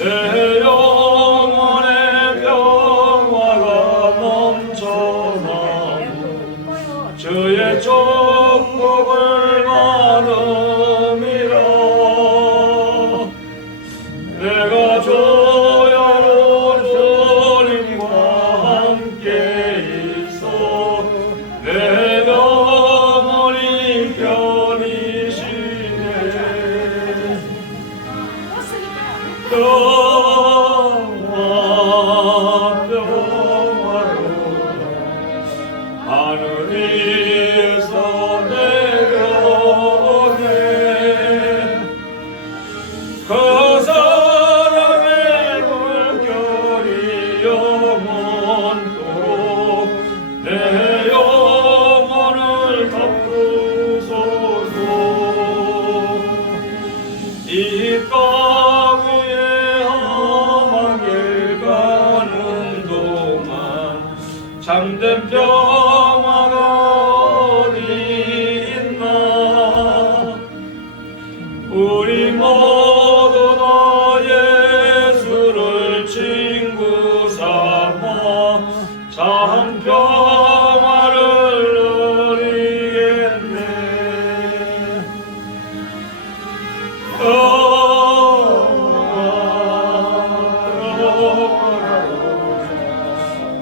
내 영혼의 평화가 넘쳐나고 주의 축복을 받음이라. 내가 조여온 주님과 함께 있어 내 영혼이 편이시네. 평화 평화로운 하늘 위에서 내려오네. 그 사랑의 물결이 영원토록 내 영혼을 덮으소서. 이 땅 위에 험한 길 가는 동안 참된 평화가 어디 있나. 우리 모두 다 예수를 친구 삼아 참 평화를 누리겠네.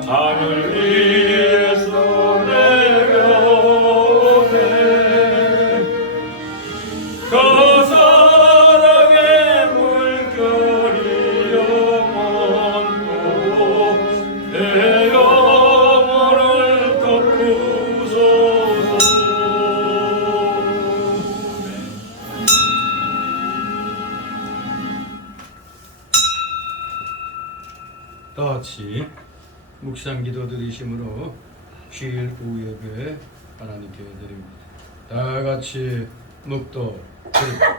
하늘 위에서 내려오네. 그 사랑의 물결이 영원토록 내 영혼을 덮으소서. 다 같이 묵상 기도 드리심으로 주일 오후 예배 하나님께 드립니다. 다 같이 묵도 드립니다.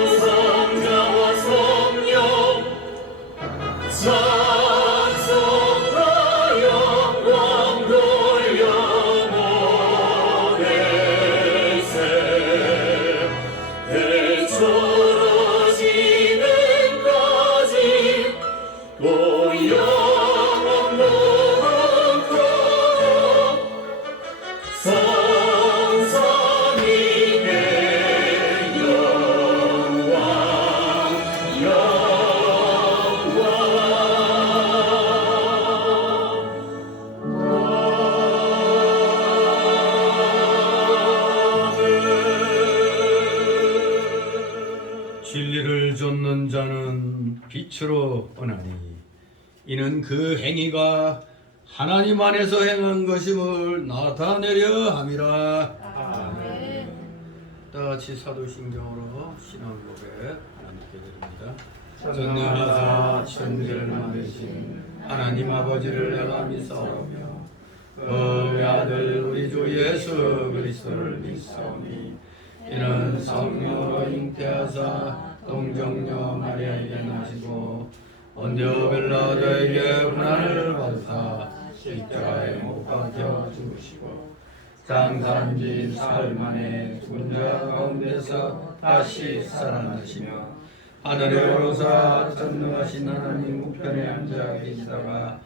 성부성자와 성령 찬송과 영광 돌려보내 세 대초로지는까지 또 영원토록 성삼위의 영광 진리를 좇는 자는 빛으로 오나니 이는 그 행위가 하나님 안에서 행한 것임을 나타내려 함이라. 아멘. 다 같이 사도신경으로 신앙 고백 하나님께 드립니다. 전능하사 천지를 만드신 하나님 아버지를 내가 믿사오며 그의 아들 우리 주 예수 그리스도를 믿사오니 이는 성령으로 잉태하사 동정녀 마리아에게 나시고 본디오 빌라도에게 고난을 받으사 십자가에 못 박혀 죽으시고 장사한지 사흘 만에 죽은 자 가운데서 다시 살아나시며 하늘에 오르사 전능하신 하나님 우편에 앉아 계시다가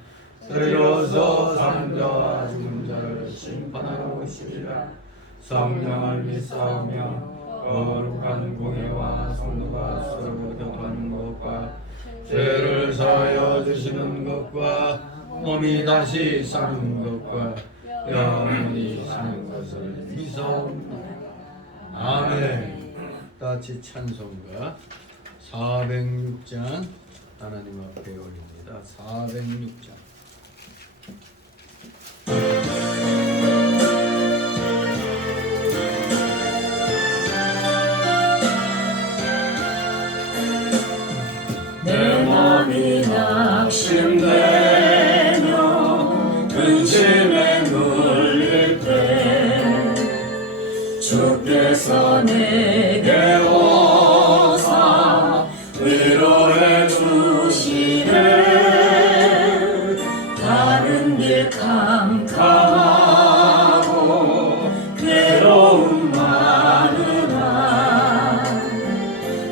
들이로서 사는 자와 죽은 자를 심판하러 오시리라. 성령을 믿사오며 거룩한 공예와 성도가 서로 교통하는 것과 죄를 사하여 주시는 것과 몸이 다시 사는 것과 영원히 사는 것을 믿사옵니다. 아멘. 같이 찬송가 406장 하나님 앞에 올립니다. 406장. 내 맘이 낙심되며 근심에 눌릴 때 주께서 내게 오사 위로해 주시네. 가는 길 캄캄하고 괴로움 많으나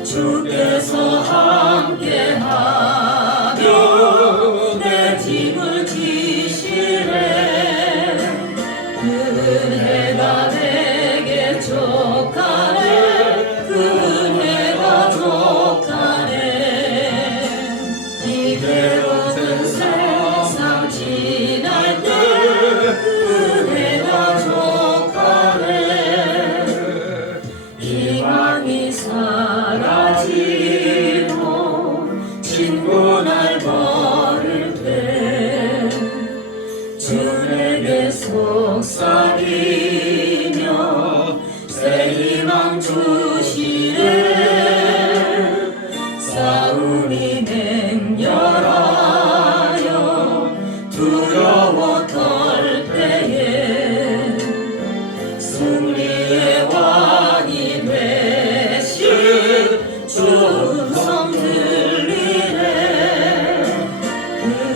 주께서 함께하며 내 짐을 지시네. 은혜가 내게 족하네. 은혜가 족하네. 이대로는 세상 지날 때 은혜가 족하네. 희망이 사라지고 친구 날 버릴 때 주 내게 속삭이며 새 희망 주시네. 싸움이 맹렬하여 두려워 떨 때에 승리의 왕이 되신 주 음성 들리네.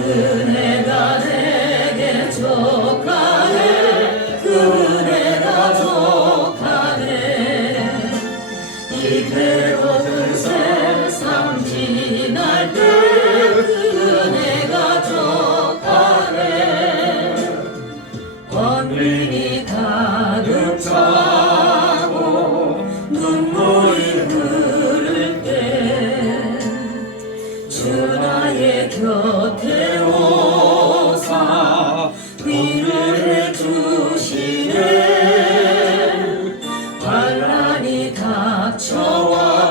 은혜가 내게 족하네. 은혜가 족하네. 이 괴로운 세상 지날 때 은혜가 족하네. 번민이 가득 차고 눈물이 흐를 때 주 나의 곁에 오사 위로해 주시네. 환난이 닥쳐와서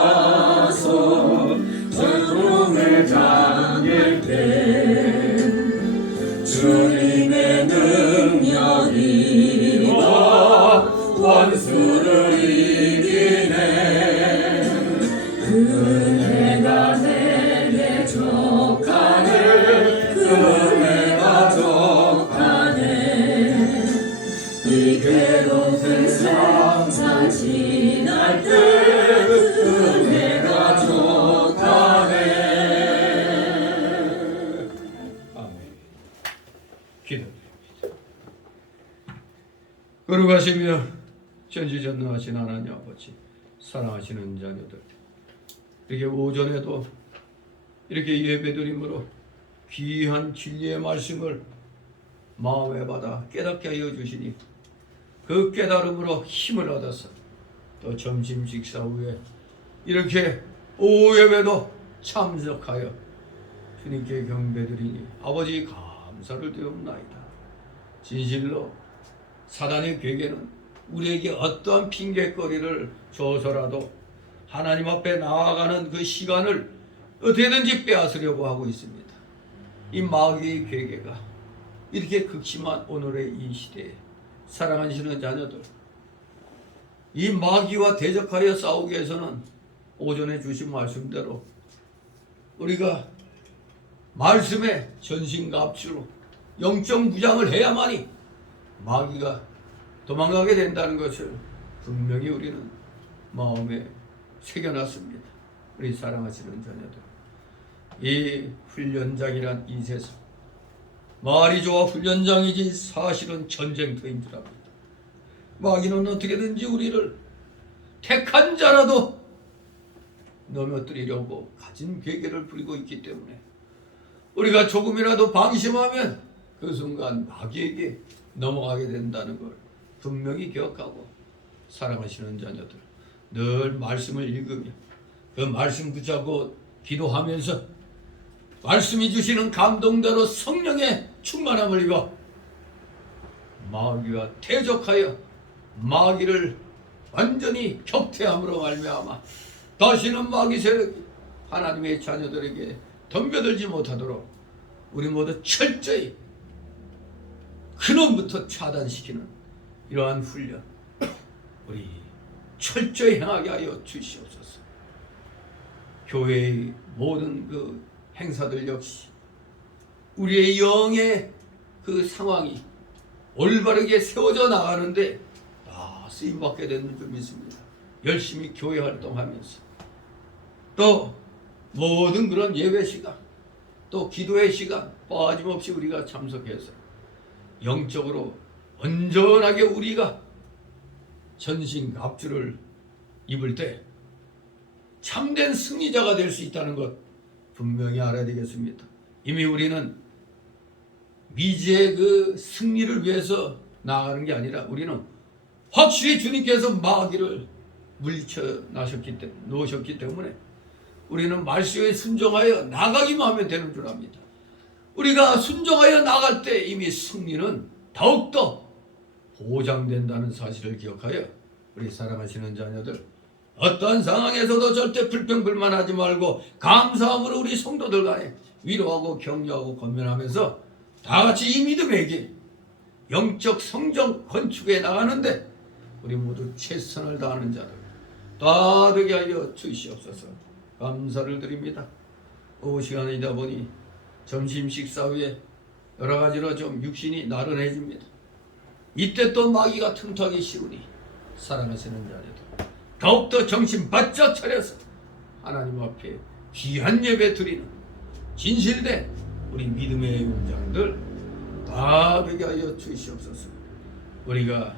절통을 당길 때 주님의 능력이 원수를 이기네. 은혜가 내게 족하네. 은혜가 족하네. 이 괴로운 세상 지날 때 은혜가 족하네. 아멘. 기도드립니다. 거룩하시며 전지전능하신 하나님 아버지, 사랑하시는 자녀들, 이렇게 오전에도 이렇게 예배드림으로 귀한 진리의 말씀을 마음에 받아 깨닫게 하여 주시니 그 깨달음으로 힘을 얻어서 또 점심 식사 후에 이렇게 오후 예배도 참석하여 주님께 경배드리니 아버지 감사를 드리옵나이다. 진실로 사단의 괴계는 우리에게 어떠한 핑계거리를 줘서라도 하나님 앞에 나아가는 그 시간을 어떻게든지 빼앗으려고 하고 있습니다. 이 마귀의 괴계가 이렇게 극심한 오늘의 이 시대에 사랑하시는 자녀들, 이 마귀와 대적하여 싸우기 위해서는 오전에 주신 말씀대로 우리가 말씀에 전신갑주로 영적 무장을 해야만이 마귀가 도망가게 된다는 것을 분명히 우리는 마음에 새겨놨습니다. 우리 사랑하시는 자녀들, 이 훈련장이란 이 세상, 말이 좋아 훈련장이지 사실은 전쟁터인 줄 압니다. 마귀는 어떻게든지 우리를 택한 자라도 넘어뜨리려고 가진 계획을 부리고 있기 때문에 우리가 조금이라도 방심하면 그 순간 마귀에게 넘어가게 된다는 걸 분명히 기억하고, 사랑하시는 자녀들, 늘 말씀을 읽으며 그 말씀 붙잡고 기도하면서 말씀이 주시는 감동대로 성령의 충만함을 입어 마귀와 대적하여 마귀를 완전히 격퇴함으로 말미암아 다시는 마귀 세력이 하나님의 자녀들에게 덤벼들지 못하도록 우리 모두 철저히 근원부터 차단시키는 이러한 훈련 우리 철저히 행하게 하여 주시옵소서. 교회의 모든 그 행사들 역시 우리의 영의 그 상황이 올바르게 세워져 나가는데 다 쓰임받게 되는 줄 믿습니다. 열심히 교회 활동하면서 또 모든 그런 예배 시간 또 기도의 시간 빠짐없이 우리가 참석해서 영적으로 온전하게 우리가 전신갑주를 입을 때 참된 승리자가 될 수 있다는 것 분명히 알아야 되겠습니다. 이미 우리는 미지의 그 승리를 위해서 나아가는 게 아니라 우리는 확실히 주님께서 마귀를 물리쳐 놓으셨기 때문에 우리는 말씀에 순종하여 나가기만 하면 되는 줄 압니다. 우리가 순종하여 나갈 때 이미 승리는 더욱더 보장된다는 사실을 기억하여 우리 사랑하시는 자녀들, 어떠한 상황에서도 절대 불평불만하지 말고 감사함으로 우리 성도들 간에 위로하고 격려하고 권면하면서 다같이 이 믿음의 길, 영적 성정 건축에 나가는데 우리 모두 최선을 다하는 자들 다 되게 하여 주시옵소서. 감사를 드립니다. 오후 시간이다 보니 점심 식사 후에 여러 가지로 좀 육신이 나른해집니다. 이때 또 마귀가 틈타기 쉬우니 사랑하시는 자녀들 더욱더 정신 바짝 차려서 하나님 앞에 귀한 예배 드리는 진실된 우리 믿음의 용장들 다 되게 하여 주시옵소서. 우리가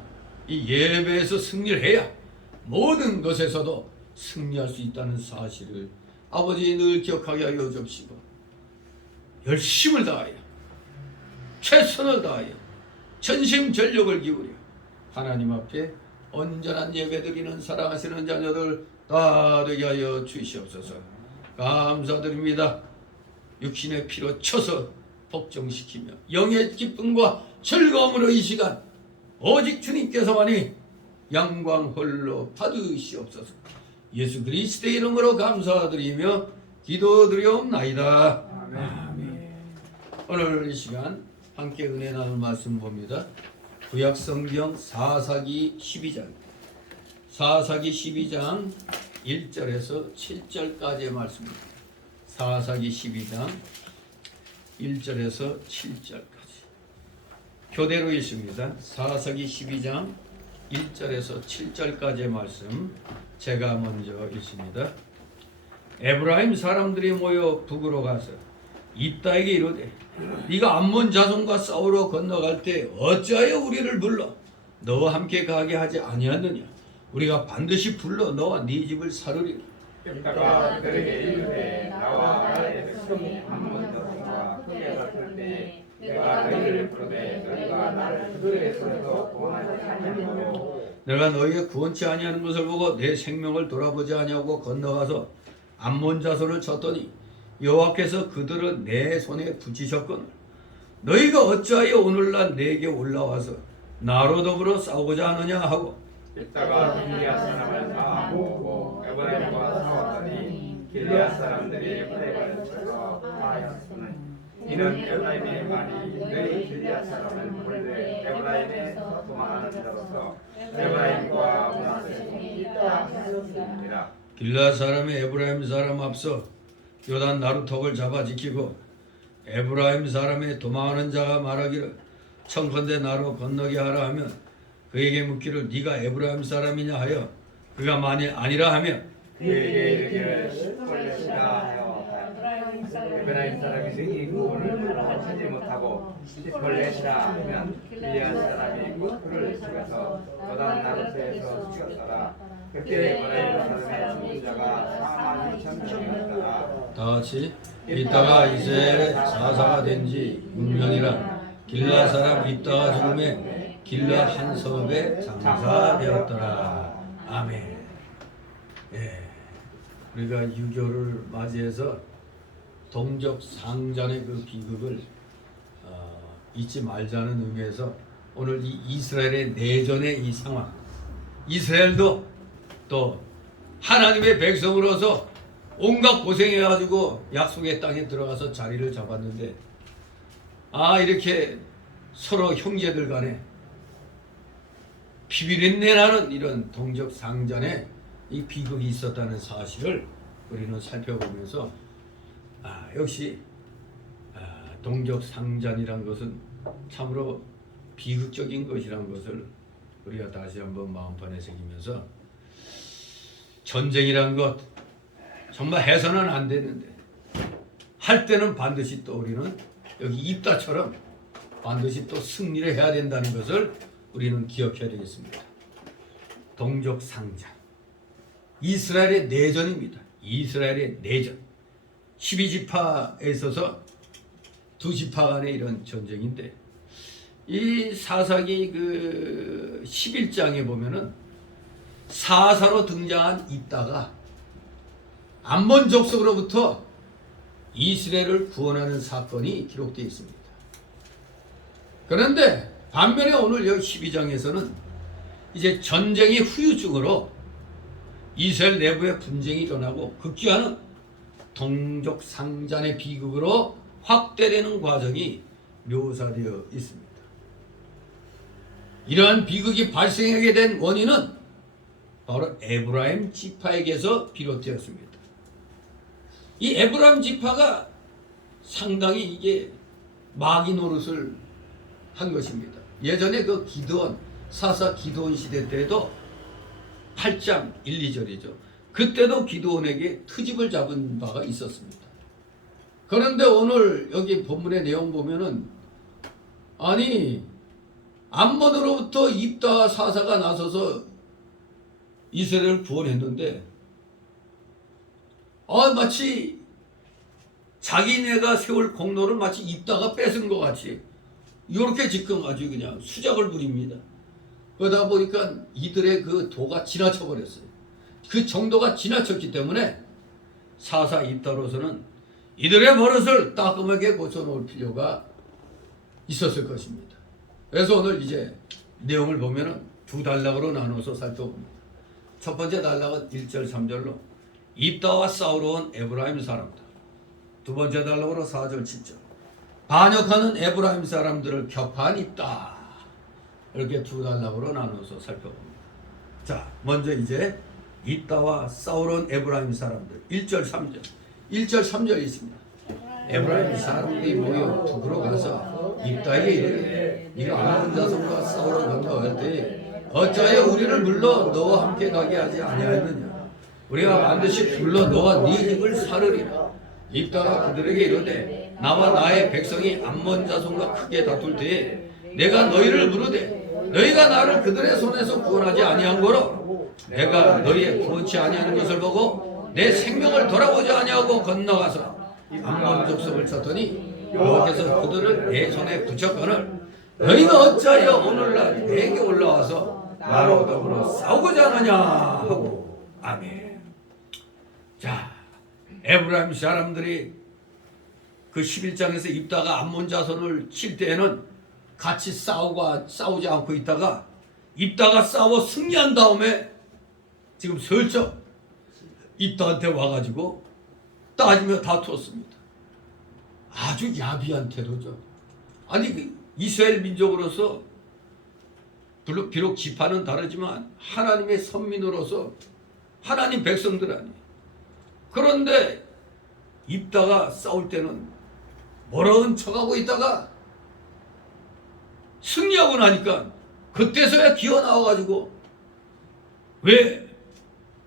이 예배에서 승리를 해야 모든 것에서도 승리할 수 있다는 사실을 아버지 늘 기억하게 하여 주시고 열심을 다하여 최선을 다하여 전심전력을 기울여 하나님 앞에 온전한 예배 드리는 사랑하시는 자녀들 다 되게 하여 주시옵소서. 감사드립니다. 육신의 피로 쳐서 복종시키며 영의 기쁨과 즐거움으로 이 시간 오직 주님께서만이 영광 홀로 받으시옵소서. 예수 그리스도의 이름으로 감사드리며 기도드리옵나이다. 아멘. 오늘 이 시간 함께 은혜 나눌 말씀 봅니다. 구약성경 사사기 12장 12장 1절에서 7절까지의 말씀입니다. 사사기 12장 1절에서 7절까지 교대로 있습니다. 사사기 12장 1절에서 7절까지의 말씀 제가 먼저 읽습니다. 에브라임 사람들이 모여 북으로 가서 입다에게 이르되 네가 암몬 자손과 싸우러 건너갈 때 어찌하여 우리를 불러 너와 함께 가게 하지 아니하느냐? 우리가 반드시 불러 너와 네 집을 사르리라. 입다가 그들에게 이르되 나와 나의 백성이 암몬 자손과 그에 갔을 때에 내가 너희를 부르되 너희가 나를 그들의 손에서 구원하지 아니하므로 내가 너희의 구원치 아니하는 것을 보고 내 생명을 돌아보지 아니하고 건너가서 암몬 자손을 쳤더니 여호와께서 그들을 내 손에 붙이셨거늘 너희가 어찌하여 오늘날 내게 올라와서 나로 더불어 싸우고자 하느냐 하고 입다가 길리앗 사람을 다 모으고 에브라임과 싸웠더니 길리앗 사람들이 에브라임을 쳐서 하였으니 이는 에브라임의 말이 너희 길리앗 사람을 몰래 에브라임에서 도망하는 자로서 에브라임과 므낫세 있다 하였습니다. 길라 사람이 에브라임 사람 앞서 요단 나루턱을 잡아 지키고 에브라임 사람의 도망하는 자가 말하기를 청컨대 나로 건너게 하라 하면 그에게 묻기를 네가 에브라임 사람이냐 하여 그가 만일 아니라 하면 그에게 이르기를 시폴렛이라 하여 에브라임 사람이 능히 그분을 찾지 못하고 시폴렛이라 하면 길리앗 사람이 그 풀을 죽여서 요단 나루에서 죽였더라. 그때 에브라임 사람의 죽은 자가 42,000명이었더라. 다 같이 이따가 이스라엘의 사사가 된 지 6년이라 길라 사람 입다가 죽음에 길라 한 성읍에 장사되었더라. 아멘. 예, 우리가 유교를 맞이해서 동족 상잔의 그 비극을 잊지 말자는 의미에서 오늘 이 이스라엘의 내전의 이 상황, 이스라엘도 또 하나님의 백성으로서 온갖 고생해가지고 약속의 땅에 들어가서 자리를 잡았는데 이렇게 서로 형제들 간에 비비린내 나는 이런 동족 상잔에 이 비극이 있었다는 사실을 우리는 살펴보면서 역시 동족 상잔이란 것은 참으로 비극적인 것이란 것을 우리가 다시 한번 마음판에 새기면서 전쟁이란 것 정말 해서는 안 되는데 할 때는 반드시 또 우리는 여기 입다처럼 반드시 또 승리를 해야 된다는 것을 우리는 기억해야 되겠습니다. 동족 상잔, 이스라엘의 내전입니다. 이스라엘의 내전. 12지파에 있어서 두 지파 간의 이런 전쟁인데, 이 사사기 그 11장에 보면은 사사로 등장한 입다가 암몬 족속으로부터 이스라엘을 구원하는 사건이 기록되어 있습니다. 그런데 반면에 오늘 여기 12장에서는 이제 전쟁의 후유증으로 이스라엘 내부에 분쟁이 일어나고 극기하는 동족 상잔의 비극으로 확대되는 과정이 묘사되어 있습니다. 이러한 비극이 발생하게 된 원인은 바로 에브라임 지파에게서 비롯되었습니다. 이 에브라임 지파가 상당히 이게 마귀 노릇을 한 것입니다. 예전에 그 기드온, 사사 기드온 시대 때도 8장 1, 2절이죠. 그때도 기드온에게 트집을 잡은 바가 있었습니다. 그런데 오늘 여기 본문의 내용 보면은, 아니 암몬으로부터 입다 사사가 나서서 이스라엘을 구원했는데, 마치 자기네가 세울 공로를 마치 입다가 뺏은 것 같이 이렇게 지금 아주 그냥 수작을 부립니다. 그러다 보니까 이들의 그 도가 지나쳐 버렸어요. 그 정도가 지나쳤기 때문에 사사 입다로서는 이들의 버릇을 따끔하게 고쳐놓을 필요가 있었을 것입니다. 그래서 오늘 이제 내용을 보면은 두 단락으로 나눠서 살펴봅니다. 첫 번째 단락은 1절 3절로 입다와 싸우러 온 에브라임 사람들, 두 번째 단락으로 4절 7절 반역하는 에브라임 사람들을 격파한 입다, 이렇게 두 단락으로 나눠서 살펴봅니다. 자, 먼저 이제 입다와 싸우러 온 에브라임 사람들 1절 3절 1절 3절이 있습니다. 에브라임 사람들이 모여 북으로 가서 입다에게 이르되 네가 암몬 자손과 싸우러 건너갈 때 어찌하여 우리를 불러 너와 함께 가게 하지 아니하였느냐? 우리가 반드시 불러 너와 네 집을 살으리라. 입다가 그들에게 이르되 나와 나의 백성이 암몬 자손과 크게 다툴 때에 내가 너희를 부르되 너희가 나를 그들의 손에서 구원하지 아니한 거로 내가 너희의 구원치 아니하는 것을 보고 내 생명을 돌아보지 아니하고 건너가서 암몬 족속을 쳤더니 여호와께서 그들을 내 손에 붙였거늘 너희가 어찌하여 오늘날 내게 올라와서 나로 더불어 싸우고자 하느냐 하고. 아멘. 자, 에브라임 사람들이 그 11장에서 입다가 암몬 자손을 칠 때에는 같이 싸우지 않고 있다가 입다가 싸워 승리한 다음에 지금 슬쩍 입다한테 와가지고 따지며 다투었습니다. 아주 야비한 태도죠. 아니 이스라엘 민족으로서 비록 지파는 다르지만 하나님의 선민으로서 하나님 백성들 아니에요. 그런데 입다가 싸울 때는 뭐라은 척하고 있다가 승리하고 나니까 그때서야 기어 나와가지고 왜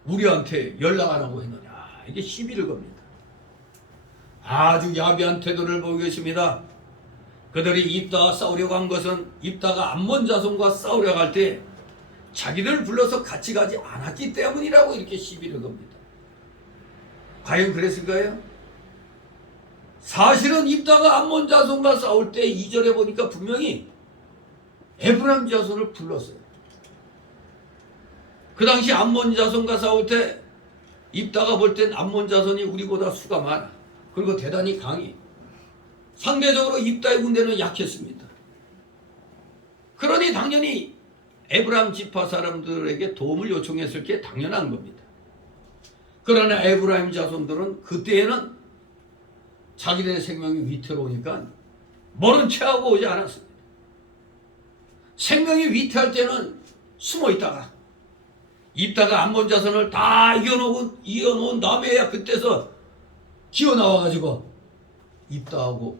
우리한테 연락 안 하고 했느냐, 이게 시비를 겁니다. 아주 야비한 태도를 보이고 있습니다. 그들이 입다와 싸우려고 한 것은 입다가 암몬 자손과 싸우려고 할 때 자기들 불러서 같이 가지 않았기 때문이라고 이렇게 시비를 겁니다. 과연 그랬을까요? 사실은 입다가 암몬 자손과 싸울 때 2절에 보니까 분명히 에브라임 자손을 불렀어요. 그 당시 암몬 자손과 싸울 때 입다가 볼 땐 암몬 자손이 우리보다 수가 많아. 그리고 대단히 강해. 상대적으로 입다의 군대는 약했습니다. 그러니 당연히 에브라임 지파 사람들에게 도움을 요청했을 게 당연한 겁니다. 그러나 에브라임 자손들은 그때에는 자기들의 생명이 위태로우니까 모른 체하고 오지 않았습니다. 생명이 위태할 때는 숨어 있다가 입다가 암몬 자손을 다 이겨놓은 다음에야 그때서 기어 나와가지고 입다하고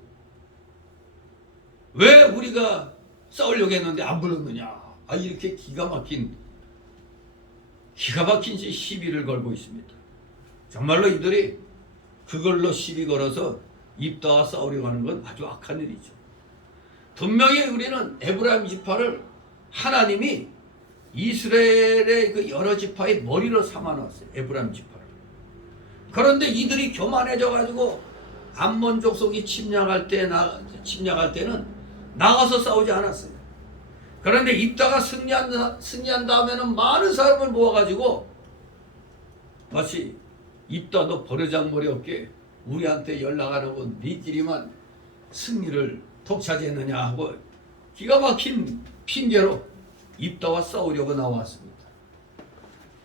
왜 우리가 싸우려고 했는데 안 불렀느냐, 이렇게 기가 막힌 시비를 걸고 있습니다. 정말로 이들이 그걸로 시비 걸어서 입다와 싸우려고 하는 건 아주 악한 일이죠. 분명히 우리는 에브라임 지파를 하나님이 이스라엘의 그 여러 지파의 머리로 삼아놨어요. 에브라임 지파를. 그런데 이들이 교만해져 가지고 암몬 족속이 침략할 때는 나가서 싸우지 않았어요. 그런데 입다가 승리한 다음에는 많은 사람을 모아가지고 마치 입다 너 버르장머리 없게 우리한테 연락하라고 니끼리만 승리를 독차지했느냐 하고 기가 막힌 핑계로 입다와 싸우려고 나왔습니다.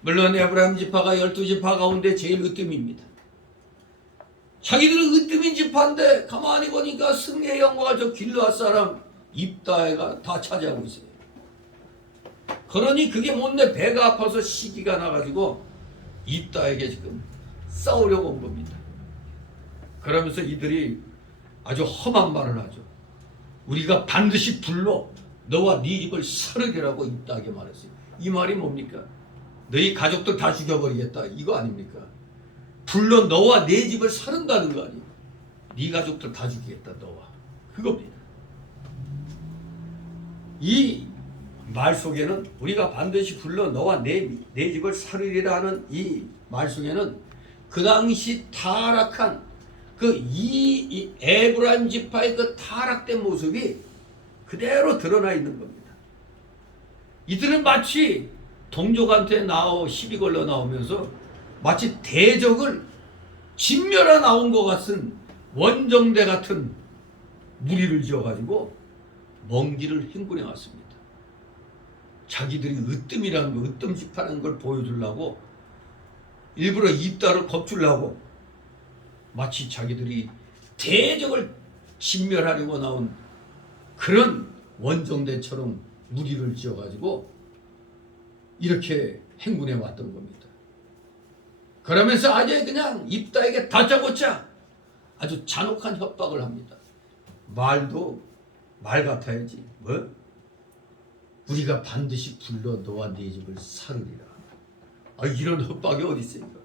물론 에브라임 지파가 12지파 가운데 제일 으뜸입니다. 자기들은 으뜸인 지파인데 가만히 보니까 승리의 영광을 저 길르앗 사람 입다가 다 차지하고 있어요. 그러니 그게 못내 배가 아파서 시기가 나가지고 입다에게 지금 싸우려고 온 겁니다. 그러면서 이들이 아주 험한 말을 하죠. 우리가 반드시 불러 너와 네 집을 서르게라고 입다에게 말했어요. 이 말이 뭡니까? 너희 가족들 다 죽여버리겠다 이거 아닙니까? 불러 너와 내 집을 서른다는 거 아니에요. 네 가족들 다 죽이겠다 너와 그겁니다. 이 말 속에는 우리가 반드시 불러 너와 내 집을 살으리라 하는 이 말 속에는 그 당시 타락한 이 에브라임 지파의 그 타락된 모습이 그대로 드러나 있는 겁니다. 이들은 마치 동족한테 시비 걸러 나오면서 마치 대적을 진멸하 나온 것 같은 원정대 같은 무리를 지어가지고 먼 길을 행군해 왔습니다. 자기들이 으뜸이라는 거, 으뜸집하는 걸 보여주려고 일부러 입다를 겁주려고 마치 자기들이 대적을 진멸하려고 나온 그런 원정대처럼 무리를 지어가지고 이렇게 행군해 왔던 겁니다. 그러면서 아주 그냥 입다에게 다짜고짜 아주 잔혹한 협박을 합니다. 말도 말 같아야지. 뭐? 우리가 반드시 불러 너와 네 집을 살으리라. 이런 협박이 어디 있습니까?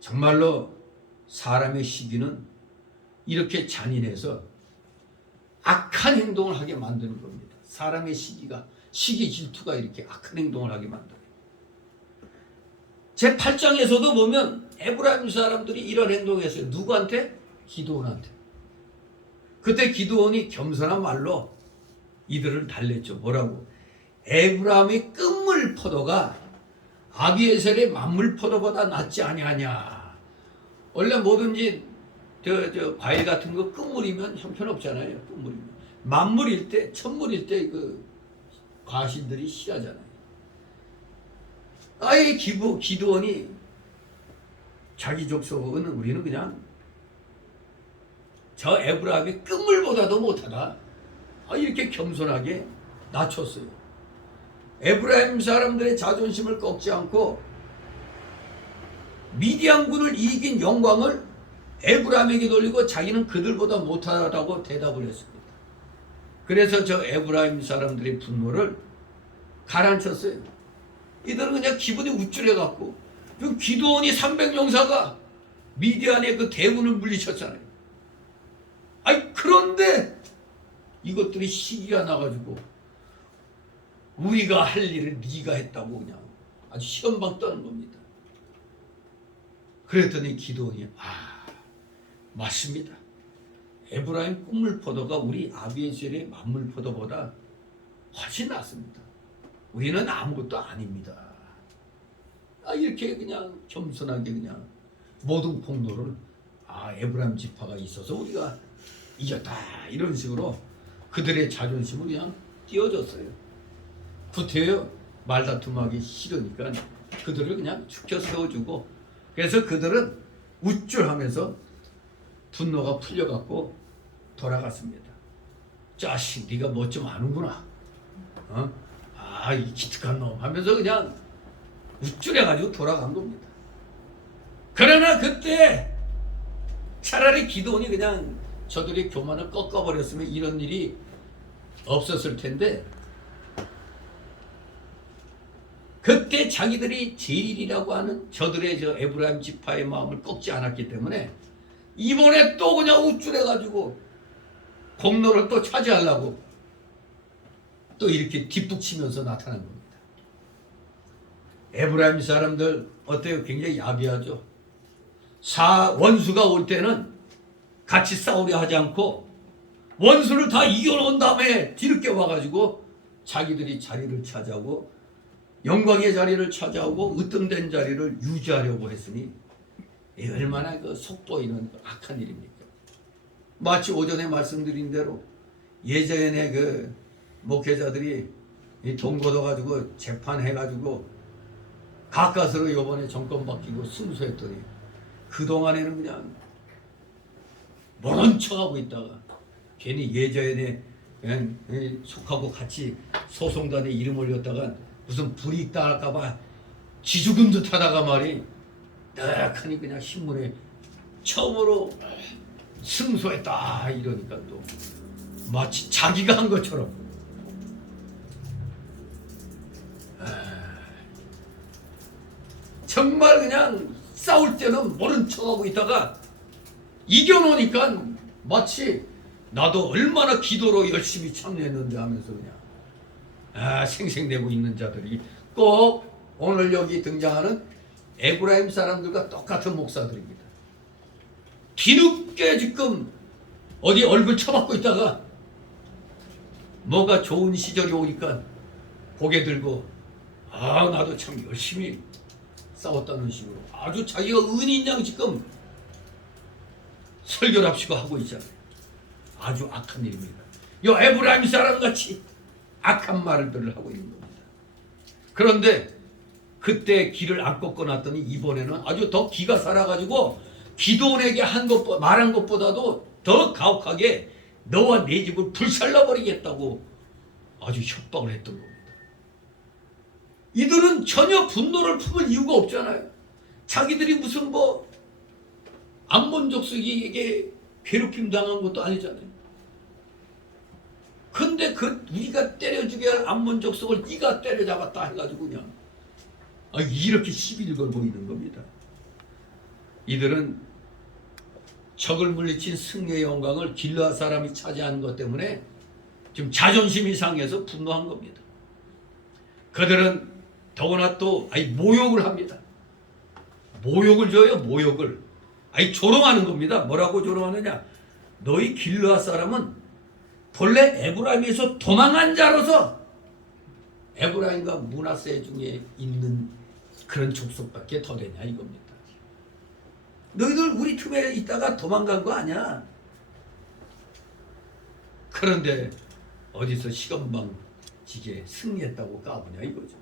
정말로 사람의 시기는 이렇게 잔인해서 악한 행동을 하게 만드는 겁니다. 사람의 시기 질투가 이렇게 악한 행동을 하게 만들어요. 제 8장에서도 보면 에브라임 사람들이 이런 행동을 했어요. 누구한테? 기드온한테. 그때 기드온이 겸손한 말로 이들을 달랬죠. 뭐라고? 에브라임의 끝물 포도가 아비에셀의 만물 포도보다 낫지 아니하냐. 원래 뭐든지 과일 같은 거 끝물이면 형편없잖아요. 끝물이면 만물일 때, 천물일 때 그 과신들이 실하잖아요. 아예 기드온이 자기 족속은 우리는 그냥 저 에브라임이 끝물보다도 못하다. 이렇게 겸손하게 낮췄어요. 에브라임 사람들의 자존심을 꺾지 않고 미디안군을 이긴 영광을 에브라임에게 돌리고 자기는 그들보다 못하다고 대답을 했습니다. 그래서 저 에브라임 사람들의 분노를 가라앉혔어요. 이들은 그냥 기분이 우쭐해갖고 기드온이 300용사가 미디안의 그 대군을 물리쳤잖아요. 그런데 이것들이 시기가 나가지고 우리가 할 일을 네가 했다고 그냥 아주 시험방 떠는 겁니다. 그랬더니 기드온이 맞습니다. 에브라임 끝물포도가 우리 아비에셀의 만물포도보다 훨씬 낫습니다. 우리는 아무것도 아닙니다. 이렇게 그냥 겸손하게 그냥 모든 폭로를 에브라임 지파가 있어서 우리가 이겼다 이런 식으로 그들의 자존심을 그냥 띄워줬어요. 구태여 말다툼하기 싫으니까 그들을 그냥 축켜 세워주고 그래서 그들은 우쭐하면서 분노가 풀려갖고 돌아갔습니다. 자식 네가 뭐 좀 아는구나. 이 기특한 놈 하면서 그냥 우쭐해가지고 돌아간 겁니다. 그러나 그때 차라리 기드온이 그냥 저들의 교만을 꺾어버렸으면 이런 일이 없었을 텐데 그때 자기들이 제일이라고 하는 저들의 에브라임 지파의 마음을 꺾지 않았기 때문에 이번에 또 그냥 우쭐해가지고 공로를 또 차지하려고 또 이렇게 뒷북치면서 나타난 겁니다. 에브라임 사람들 어때요? 굉장히 야비하죠. 원수가 올 때는 같이 싸우려 하지 않고 원수를 다 이겨놓은 다음에 뒤늦게 와가지고 자기들이 자리를 차지하고 영광의 자리를 차지하고 으뜸된 자리를 유지하려고 했으니 얼마나 그 속보이는 악한 일입니까? 마치 오전에 말씀드린 대로 예전에 그 목회자들이 돈 걷어가지고 재판해가지고 가까스로 요번에 정권 바뀌고 승소했더니 그동안에는 그냥 모른 척하고 있다가 괜히 예전에 그냥 속하고 같이 소송단에 이름 올렸다가 무슨 불이익 당할까봐 기죽은 듯 하다가 말이 딱 하니 그냥 신문에 처음으로 승소했다 이러니까 또 마치 자기가 한 것처럼 정말 그냥 싸울 때는 모른 척하고 있다가 이겨놓으니까 마치 나도 얼마나 기도로 열심히 참여했는데 하면서 그냥 생색내고 있는 자들이 꼭 오늘 여기 등장하는 에브라임 사람들과 똑같은 목사들입니다. 뒤늦게 지금 어디 얼굴 쳐박고 있다가 뭐가 좋은 시절이 오니까 고개 들고 나도 참 열심히 싸웠다는 식으로 아주 자기가 은인 양 지금 설교랍시고 하고 있잖아요. 아주 악한 일입니다. 이 에브라임 사람같이 악한 말들을 하고 있는 겁니다. 그런데 그때 길을 안 꺾어놨더니 이번에는 아주 더 기가 살아가지고 기도원에게 말한 것보다도 더 가혹하게 너와 내 집을 불살라버리겠다고 아주 협박을 했던 겁니다. 이들은 전혀 분노를 품을 이유가 없잖아요. 자기들이 무슨 암몬 족속에게 괴롭힘 당한 것도 아니잖아요. 근데 우리가 때려주게 할 암몬 족속을 네가 때려잡았다 해가지고 그냥 이렇게 시비를 걸고 있는 겁니다. 이들은 적을 물리친 승리의 영광을 길르앗 사람이 차지하는 것 때문에 지금 자존심이 상해서 분노한 겁니다. 그들은 더구나 또 모욕을 합니다. 모욕을 줘요. 모욕을. 조롱하는 겁니다. 뭐라고 조롱하느냐? 너희 길르앗 사람은 본래 에브라임에서 도망한 자로서 에브라임과 므낫세 중에 있는 그런 족속밖에 더 되냐 이겁니다. 너희들 우리 틈에 있다가 도망간 거 아니야. 그런데 어디서 시건방지게 승리했다고 까부냐 이거죠.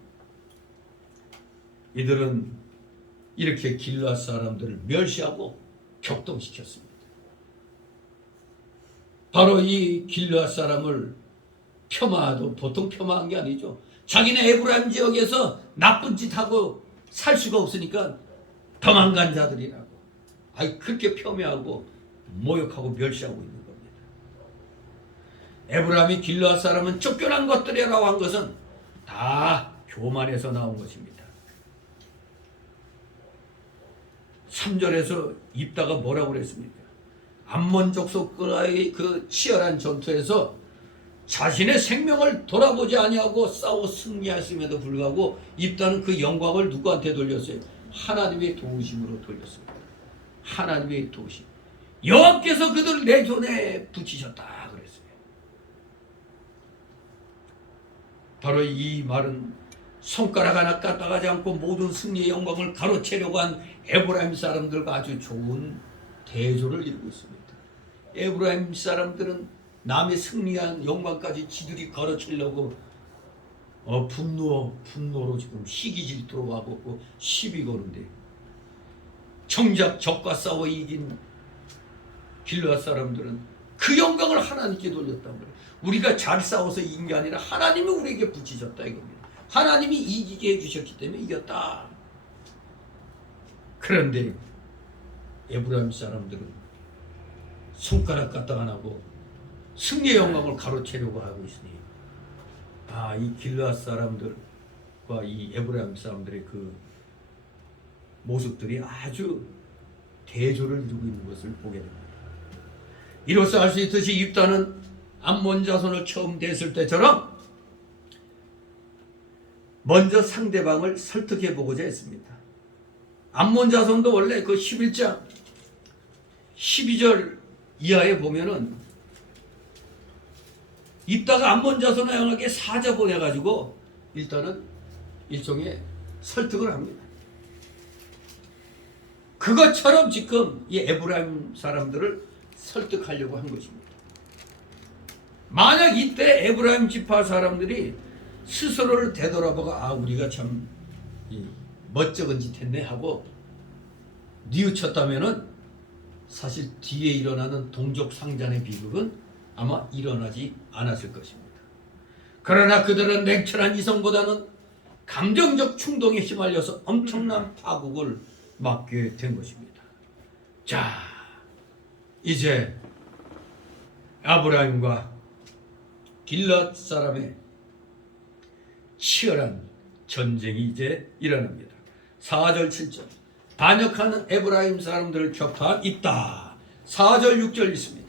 이들은 이렇게 길르앗 사람들을 멸시하고 격동시켰습니다. 바로 이 길르앗 사람을 폄하도 보통 폄하한 게 아니죠. 자기네 에브라임 지역에서 나쁜 짓 하고 살 수가 없으니까 도망간 자들이라고 그렇게 폄훼하고 모욕하고 멸시하고 있는 겁니다. 에브라임이 길르앗 사람은 쫓겨난 것들이라고 한 것은 다 교만에서 나온 것입니다. 3절에서 입다가 뭐라고 그랬습니까? 암몬 족속과의 그 치열한 전투에서 자신의 생명을 돌아보지 아니하고 싸워 승리했음에도 불구하고 입다는 그 영광을 누구한테 돌렸어요? 하나님의 도우심으로 돌렸습니다. 하나님의 도우심. 여호와께서 그들을 내 손에 붙이셨다 그랬어요. 바로 이 말은 손가락 하나 까딱하지 않고 모든 승리의 영광을 가로채려고 한 에브라임 사람들과 아주 좋은 대조를 이루고 있습니다. 에브라임 사람들은 남의 승리한 영광까지 지들이 가로채려고 분노로 지금 시기 질투로 하고 시비 거는데 정작 적과 싸워 이긴 길르앗 사람들은 그 영광을 하나님께 돌렸단 말이에요. 우리가 잘 싸워서 이긴 게 아니라 하나님이 우리에게 붙이셨다 이겁니다. 하나님이 이기게 해주셨기 때문에 이겼다. 그런데 에브라임 사람들은 손가락 까딱 안 하고 승리의 영광을 가로채려고 하고 있으니 이 길르앗 사람들과 이 에브라임 사람들의 그 모습들이 아주 대조를 이루고 있는 것을 보게 됩니다. 이로써 알 수 있듯이 입다는 암몬 자손을 처음 댔을 때처럼 먼저 상대방을 설득해 보고자 했습니다. 암몬 자손도 원래 그 11장 12절 이하에 보면은 입다가 암몬 자손을 향하게 사자 보내가지고 일단은 일종의 설득을 합니다. 그것처럼 지금 이 에브라임 사람들을 설득하려고 한 것입니다. 만약 이때 에브라임 지파 사람들이 스스로를 되돌아보고 우리가 참 멋쩍은 짓 했네 하고 뉘우쳤다면은 사실 뒤에 일어나는 동족 상잔의 비극은 아마 일어나지 않았을 것입니다. 그러나 그들은 냉철한 이성보다는 감정적 충동에 휘말려서 엄청난 파국을 맞게 된 것입니다. 자, 이제 아브라함과 길앗 사람의 치열한 전쟁이 이제 일어납니다. 4절 7절 반역하는 에브라임 사람들을 격파한 입다. 4절 6절 있습니다.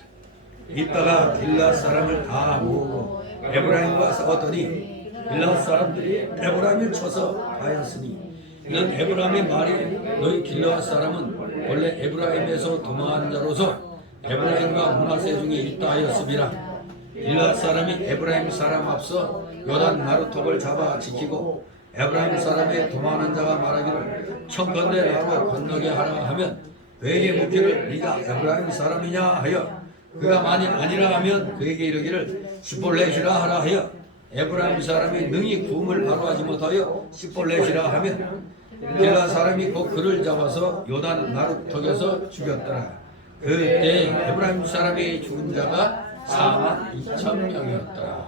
입다가 길앗 사람을 다 모으고 에브라임과 싸웠더니 길앗 사람들이 에브라임을 쳐서 하였으니 이는 에브라임의 말이 너희 길앗 사람은 원래 에브라임에서 도망한 자로서 에브라임과 므낫세 중에 있다 하였음이라. 길앗 사람이 에브라임 사람 앞서 요단 나루톱을 잡아 지키고 에브라임 사람의 도망하는 자가 말하기를 청컨대 나로 건너게 하라 하면 그에게 묻기를 네가 에브라임 사람이냐 하여 그가 만일 아니라 하면 그에게 이르기를 시볼렛이라 하라 하여 에브라임 사람이 능히 구음을 바로 하지 못하여 시볼렛이라 하면 길앗 사람이 곧 그를 잡아서 요단 나루턱에서 죽였더라. 그때 에브라임 사람이 죽은 자가 42,000명이었더라.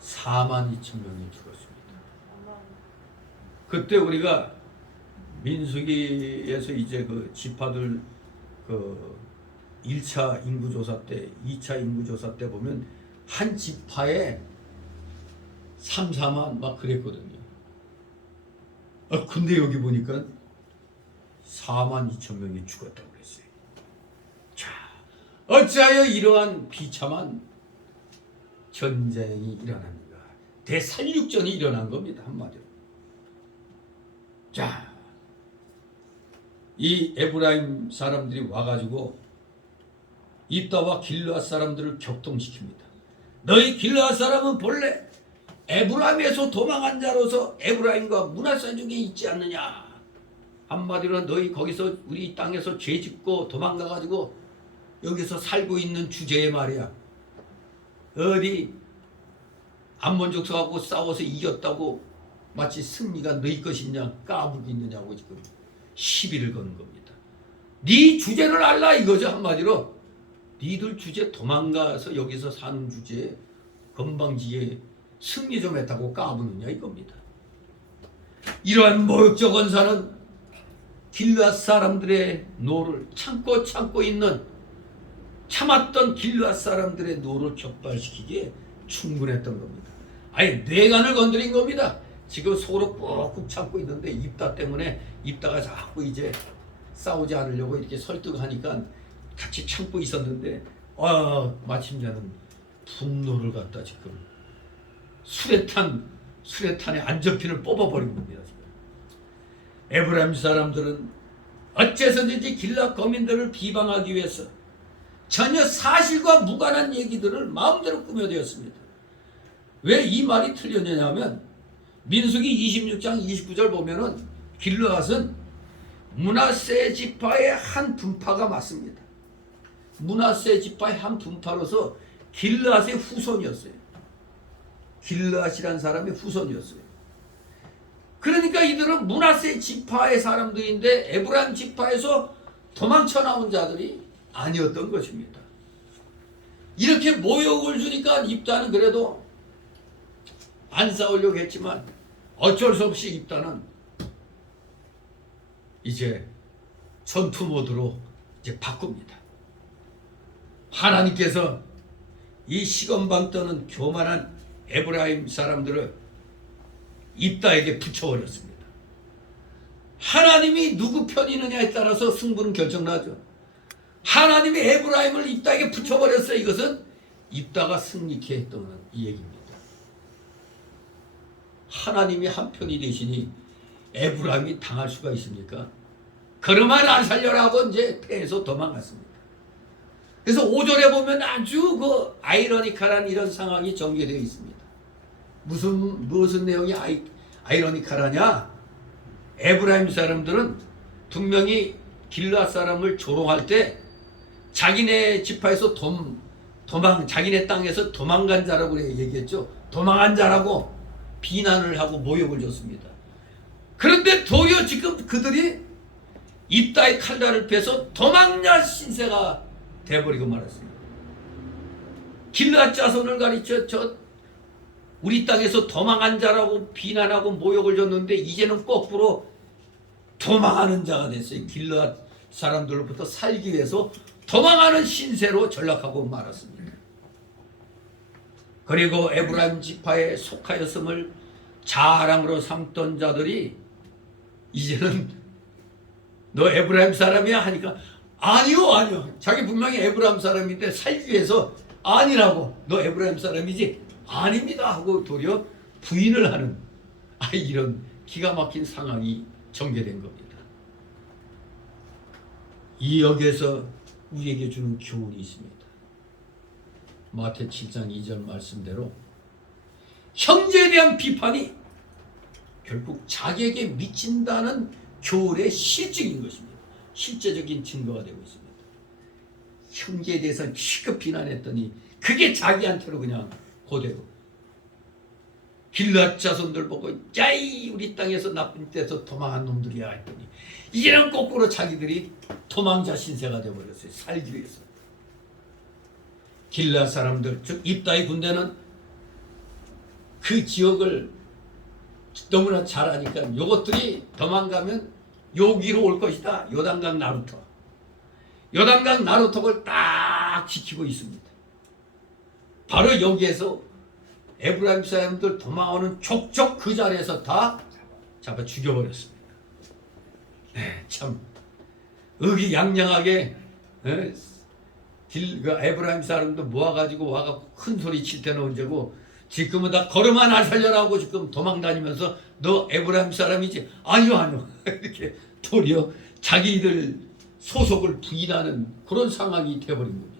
42,000명이 죽었습니다. 그때 우리가 민수기에서 이제 그 지파들 그 1차 인구조사 때, 2차 인구조사 때 보면 한 지파에 3, 4만 막 그랬거든요. 근데 여기 보니까 42,000명이 죽었다고 그랬어요. 자, 어찌하여 이러한 비참한 전쟁이 일어납니까? 대살육전이 일어난 겁니다. 한마디로. 자, 이 에브라임 사람들이 와가지고 입다와 길앗 사람들을 격동시킵니다. 너희 길앗 사람은 본래 에브라임에서 도망한 자로서 에브라임과 므낫세 중에 있지 않느냐. 한마디로 너희 거기서 우리 땅에서 죄짓고 도망가가지고 여기서 살고 있는 주제의 말이야. 어디 암몬 족속하고 싸워서 이겼다고 마치 승리가 너희 것이냐 까불고 있느냐고 지금 시비를 거는 겁니다. 네 주제를 알라 이거죠. 한마디로 니들 주제 도망가서 여기서 사는 주제에 건방지게 승리 좀 했다고 까부느냐 이겁니다. 이러한 모욕적 언사는 길앗 사람들의 노를 참고 있는 참았던 길앗 사람들의 노를 격발시키기에 충분했던 겁니다. 아예 뇌관을 건드린 겁니다. 지금 속으로 꾹꾹 참고 있는데 입다 때문에 입다가 자꾸 이제 싸우지 않으려고 이렇게 설득하니까 같이 참고 있었는데 마침내는 분노를 갖다 지금 수레탄에 안전핀을 뽑아버린 겁니다. 지금. 에브라임 사람들은 어째서든지 길앗 거민들을 비방하기 위해서 전혀 사실과 무관한 얘기들을 마음대로 꾸며대었습니다. 왜 이 말이 틀렸냐면 민수기 26장 29절 보면은 길앗은 므낫세 지파의 한 분파가 맞습니다. 므낫세 지파의 한 분파로서 길앗의 후손이었어요. 길앗이란 사람의 후손이었어요. 그러니까 이들은 므낫세 지파의 사람들인데 에브라임 지파에서 도망쳐 나온 자들이 아니었던 것입니다. 이렇게 모욕을 주니까 입다는 그래도 안 싸우려고 했지만 어쩔 수 없이 입다는 이제 전투 모드로 이제 바꿉니다. 하나님께서 이 시건방 떠는 교만한 에브라임 사람들을 입다에게 붙여버렸습니다. 하나님이 누구 편이느냐에 따라서 승부는 결정나죠. 하나님이 에브라임을 입다에게 붙여버렸어요. 이것은 입다가 승리케 했던 이 얘기입니다. 하나님이 한편이 되시니 에브라임이 당할 수가 있습니까? 그러면 안 살려라고 이제 패해서 도망갔습니다. 그래서 5절에 보면 아주 그 아이러니컬한 이런 상황이 전개되어 있습니다. 무슨 내용이 아이러니컬하냐? 에브라임 사람들은 분명히 길앗 사람을 조롱할 때 자기네 지파에서 자기네 땅에서 도망간 자라고 얘기했죠. 도망한 자라고 비난을 하고 모욕을 줬습니다. 그런데 도리어 지금 그들이 입다의 칼날을 빼서 도망자 신세가 돼버리고 말았습니다. 길앗 자손을 가리쳐 우리 땅에서 도망한 자라고 비난하고 모욕을 줬는데 이제는 거꾸로 도망하는 자가 됐어요. 길앗 사람들로부터 살기 위해서 도망하는 신세로 전락하고 말았습니다. 그리고 에브라임 지파에 속하였음을 자랑으로 삼던 자들이 이제는 너 에브라임 사람이야 하니까 아니요. 자기 분명히 에브라임 사람인데 살기 위해서 아니라고. 너 에브라임 사람이지? 아닙니다 하고 도리어 부인을 하는 이런 기가 막힌 상황이 전개된 겁니다. 이 여기에서 우리에게 주는 교훈이 있습니다. 마태 7장 2절 말씀대로 형제에 대한 비판이 결국 자기에게 미친다는 교훈의 실증인 것입니다. 실제적인 증거가 되고 있습니다. 형제에 대해서 시급 비난했더니 그게 자기한테로 그냥 그대로 길앗 자손들 보고 야이 우리 땅에서 나쁜 데서 도망한 놈들이야 했더니 이제는 거꾸로 자기들이 도망자 신세가 되어버렸어요. 살기 위해서. 길앗 사람들 즉 입다의 군대는 그 지역을 너무나 잘 아니까 이것들이 도망가면 여기로 올 것이다. 요단강 나루터. 요단강 나루터를 딱 지키고 있습니다. 바로 여기에서 에브라임 사람들 도망오는 족족 그 자리에서 다 잡아 죽여버렸습니다. 참 의기양양하게 에브라임 사람도 모아가지고 와갖고 큰 소리 칠 때는 언제고 지금은 다 걸음만 안 살려라고 지금 도망다니면서 너 에브라임 사람이지? 아니요. 이렇게 도리어 자기들 소속을 부인하는 그런 상황이 되어버린 겁니다.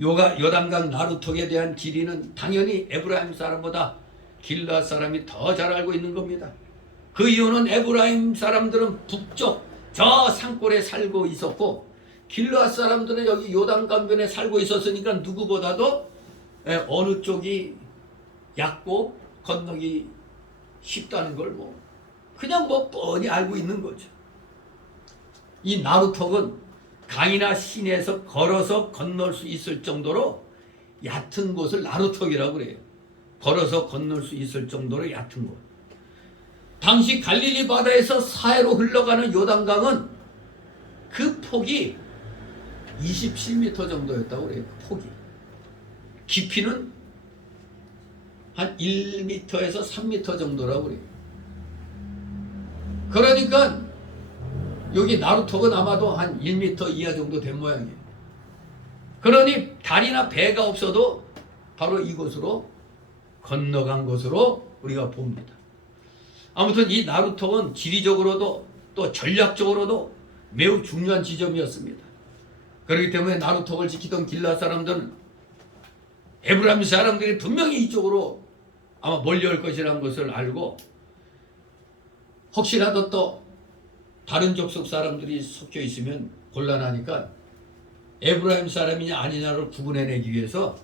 요단강 나루턱에 대한 지리는 당연히 에브라임 사람보다 길앗 사람이 더 잘 알고 있는 겁니다. 그 이유는 에브라임 사람들은 북쪽 저 산골에 살고 있었고 길앗 사람들은 여기 요단강변에 살고 있었으니까 누구보다도 어느 쪽이 얕고 건너기 쉽다는 걸 그냥 뻔히 알고 있는 거죠. 이 나루턱은 강이나 시내에서 걸어서 건널 수 있을 정도로 얕은 곳을 나루턱이라고 그래요. 걸어서 건널 수 있을 정도로 얕은 곳. 당시 갈릴리 바다에서 사해로 흘러가는 요단강은 그 폭이 27m 정도였다고 그래요. 그 폭이. 깊이는 한 1m에서 3m 정도라고 그래요. 그러니까 여기 나루턱은 아마도 한 1m 이하 정도 된 모양이에요. 그러니 다리나 배가 없어도 바로 이곳으로 건너간 것으로 우리가 봅니다. 아무튼 이 나루턱은 지리적으로도 또 전략적으로도 매우 중요한 지점이었습니다. 그렇기 때문에 나루턱을 지키던 길앗 사람들은 에브라임 사람들이 분명히 이쪽으로 아마 몰려올 것이라는 것을 알고 혹시라도 또 다른 족속 사람들이 섞여 있으면 곤란하니까 에브라임 사람이냐 아니냐를 구분해내기 위해서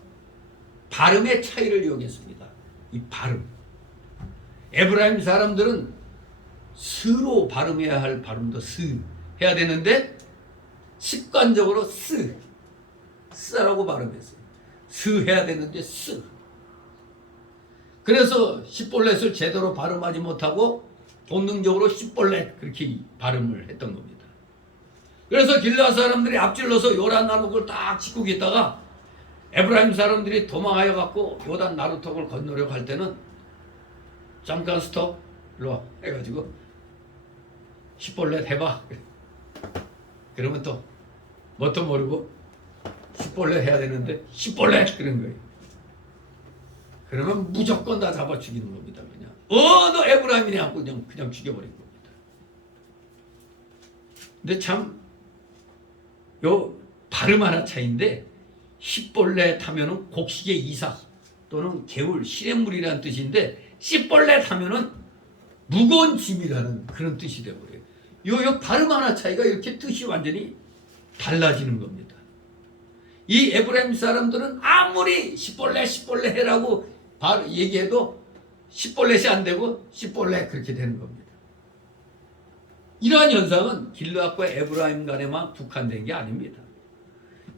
발음의 차이를 이용했습니다. 이 발음. 에브라임 사람들은 스로 발음해야 할 발음도 스 해야 되는데 습관적으로 스라고 발음했어요. 스 해야 되는데 스. 그래서 시볼렛을 제대로 발음하지 못하고 본능적으로 시볼렛 그렇게 발음을 했던 겁니다. 그래서 길앗 사람들이 앞질러서 요단 나루턱을 딱 짓고 있다가 에브라임 사람들이 도망하여 갖고 요단 나루턱을 건너려고 할 때는 잠깐 스톱 일로 와 해가지고 시볼렛 해봐. 그러면 또 뭣도 모르고 십벌레 해야 되는데 십벌레 그런 거예요. 그러면 무조건 다 잡아 죽이는 겁니다. 그냥 너 에브라임이네 하고 그냥 죽여버린 겁니다. 근데 참 요 발음 하나 차이인데 십벌레 타면은 곡식의 이삭 또는 개울 시냇물이라는 뜻인데 씨벌레 타면은 무거운 짐이라는 그런 뜻이 되어버려요. 요 발음 하나 차이가 이렇게 뜻이 완전히 달라지는 겁니다. 이 에브라임 사람들은 아무리 씨벌레 해라고 얘기해도 씨벌렛이 안 되고 씨벌레 그렇게 되는 겁니다. 이러한 현상은 길르앗과 에브라임 간에만 국한된 게 아닙니다.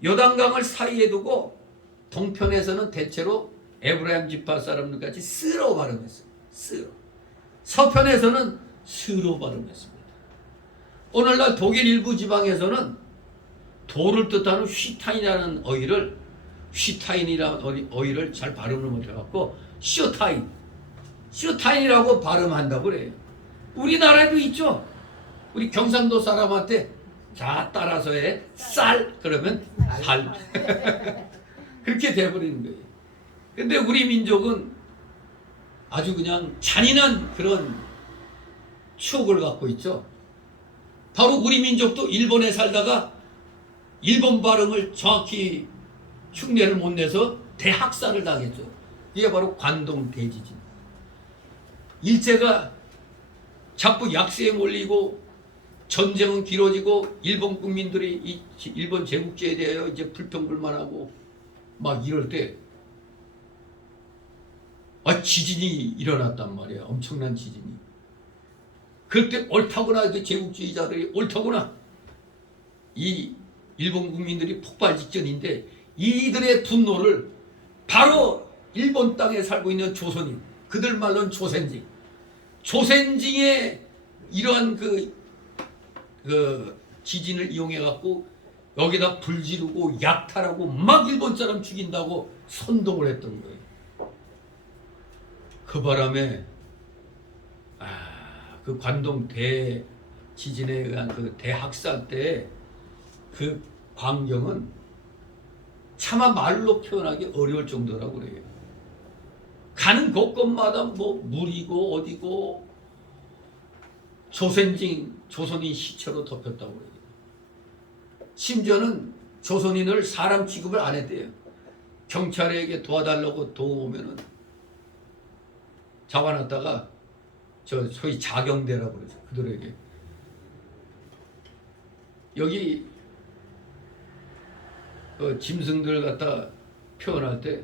요단강을 사이에 두고 동편에서는 대체로 에브라임 지파 사람들같이 스로 발음했어요. 스로. 서편에서는 스로 발음했습니다. 오늘날 독일 일부 지방에서는 돌을 뜻하는 휘타인이라는 어휘를 잘 발음을 못해갖고 슈타인이라고 발음한다고 그래요. 우리나라에도 있죠. 우리 경상도 사람한테 자 따라서 해 쌀 그러면 살 그렇게 돼버리는 거예요. 근데 우리 민족은 아주 그냥 잔인한 그런 추억을 갖고 있죠. 바로 우리 민족도 일본에 살다가 일본 발음을 정확히 흉내를 못 내서 대학살을 당했죠. 이게 바로 관동 대지진. 일제가 자꾸 약세에 몰리고 전쟁은 길어지고 일본 국민들이 이 일본 제국주의에 대하여 이제 불평불만하고 막 이럴 때 지진이 일어났단 말이야. 엄청난 지진이. 그때 옳다구나 그 제국주의자들이 옳다구나 이 일본 국민들이 폭발 직전인데 이들의 분노를 바로 일본 땅에 살고 있는 조선인 그들 말로는 조센징의 이러한 그 지진을 이용해 갖고 여기다 불 지르고 약탈하고 막 일본 사람 죽인다고 선동을 했던 거예요. 그 바람에 그 관동 대지진에 의한 그 대학살 때 그 광경은 차마 말로 표현하기 어려울 정도라고 그래요. 가는 곳곳마다 뭐 물이고 어디고 조선인 시체로 덮였다고 그래요. 심지어는 조선인을 사람 취급을 안 했대요. 경찰에게 도와달라고 도우면은 잡아놨다가 소위 자경대라고 그러죠. 그들에게 여기 짐승들 갖다 표현할 때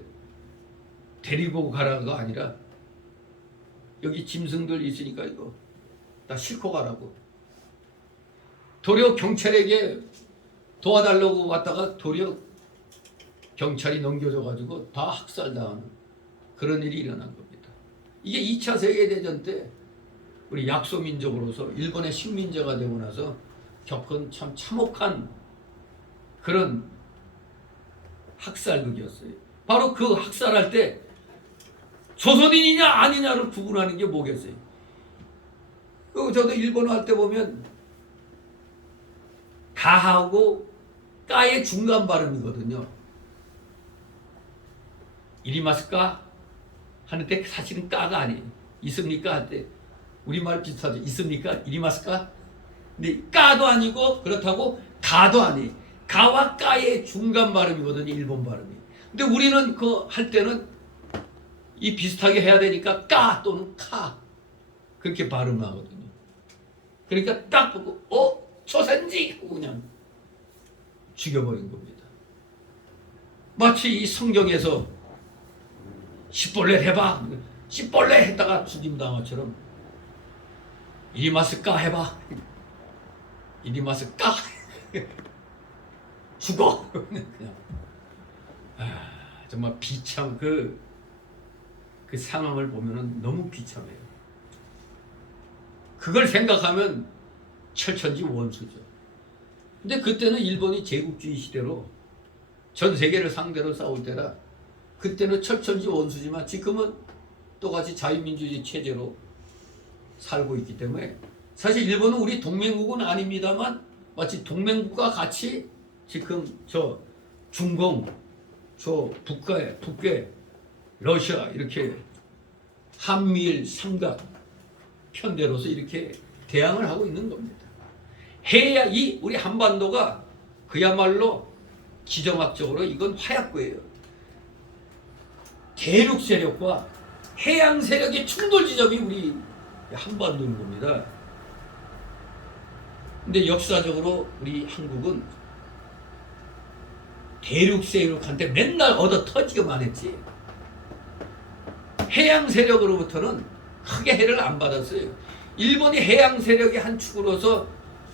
데리고 가라가 아니라 여기 짐승들 있으니까 이거 다 싣고 가라고. 도리어 경찰에게 도와달라고 왔다가 도리어 경찰이 넘겨줘가지고 다 학살당하는 그런 일이 일어난 겁니다. 이게 2차 세계대전 때 우리 약소민족으로서 일본의 식민자가 되고 나서 겪은 참 참혹한 그런 학살극이었어요. 바로 그 학살할 때 조선인이냐 아니냐를 구분하는 게 뭐겠어요. 저도 일본어 할 때 보면 가하고 까의 중간 발음이거든요. 이리마스까 하는데 사실은 까가 아니에요. 있습니까? 할 때 우리말 비슷하죠. 있습니까? 이리마스까? 근데 까도 아니고 그렇다고 가도 아니에요. 가와 까의 중간 발음이거든요. 일본 발음이. 근데 우리는 그 할 때는 이 비슷하게 해야 되니까 까 또는 카 그렇게 발음하거든요. 그러니까 딱 보고 조선지 그냥 죽여버린 겁니다. 마치 이 성경에서 십벌레 해봐 십벌레 했다가 죽임당한 것처럼 이리마스 까 해봐 이리마스 까 죽어 그냥 정말 비참 그 상황을 보면은 너무 비참해요. 그걸 생각하면 철천지 원수죠. 근데 그때는 일본이 제국주의 시대로 전 세계를 상대로 싸울 때라 그때는 철천지 원수지만 지금은 똑같이 자유민주주의 체제로 살고 있기 때문에 사실 일본은 우리 동맹국은 아닙니다만 마치 동맹국과 같이 지금 저 중공, 저 북괴, 러시아 이렇게 한미일 삼각 편대로서 이렇게 대항을 하고 있는 겁니다. 해야 이 우리 한반도가 그야말로 지정학적으로 이건 화약고예요. 대륙 세력과 해양 세력의 충돌 지점이 우리 한반도인 겁니다. 근데 역사적으로 우리 한국은 대륙 세력한테 맨날 얻어 터지기만 했지 해양 세력으로부터는 크게 해를 안 받았어요. 일본이 해양 세력의 한 축으로서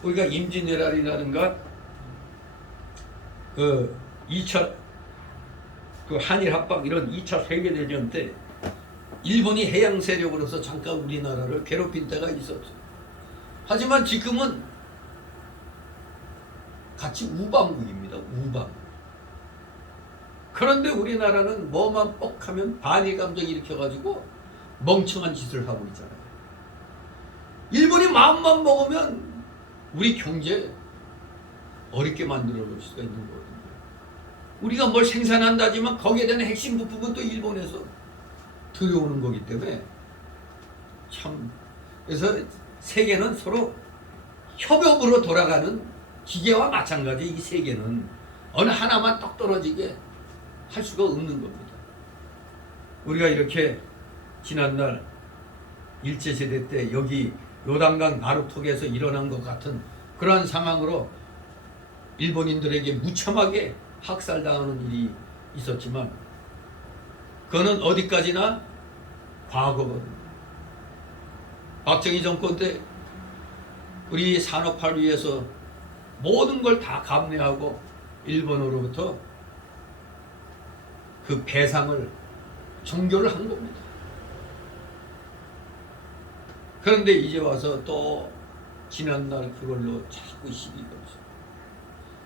우리가 임진왜란이라든가 그 2차 그 한일 합방 이런 2차 세계대전 때 일본이 해양 세력으로서 잠깐 우리나라를 괴롭힌 때가 있었죠. 하지만 지금은 같이 우방국입니다. 우방. 그런데 우리나라는 뭐만 뻑하면 반일 감정 일으켜가지고 멍청한 짓을 하고 있잖아요. 일본이 마음만 먹으면 우리 경제 어렵게 만들어 볼 수가 있는 거거든요. 우리가 뭘 생산한다지만 거기에 대한 핵심 부품은 또 일본에서 들여오는 거기 때문에 참 그래서 세계는 서로 협업으로 돌아가는 기계와 마찬가지. 이 세계는 어느 하나만 떡 떨어지게 할 수가 없는 겁니다. 우리가 이렇게 지난날 일제시대 때 여기 요단강 나루톡에서 일어난 것 같은 그러한 상황으로 일본인들에게 무참하게 학살당하는 일이 있었지만 그거는 어디까지나 과거거든요. 박정희 정권 때 우리 산업화를 위해서 모든 걸 다 감내하고 일본으로부터 그 배상을 종결을 한 겁니다. 그런데 이제 와서 또 지난날 그걸로 자꾸 시비 걸죠.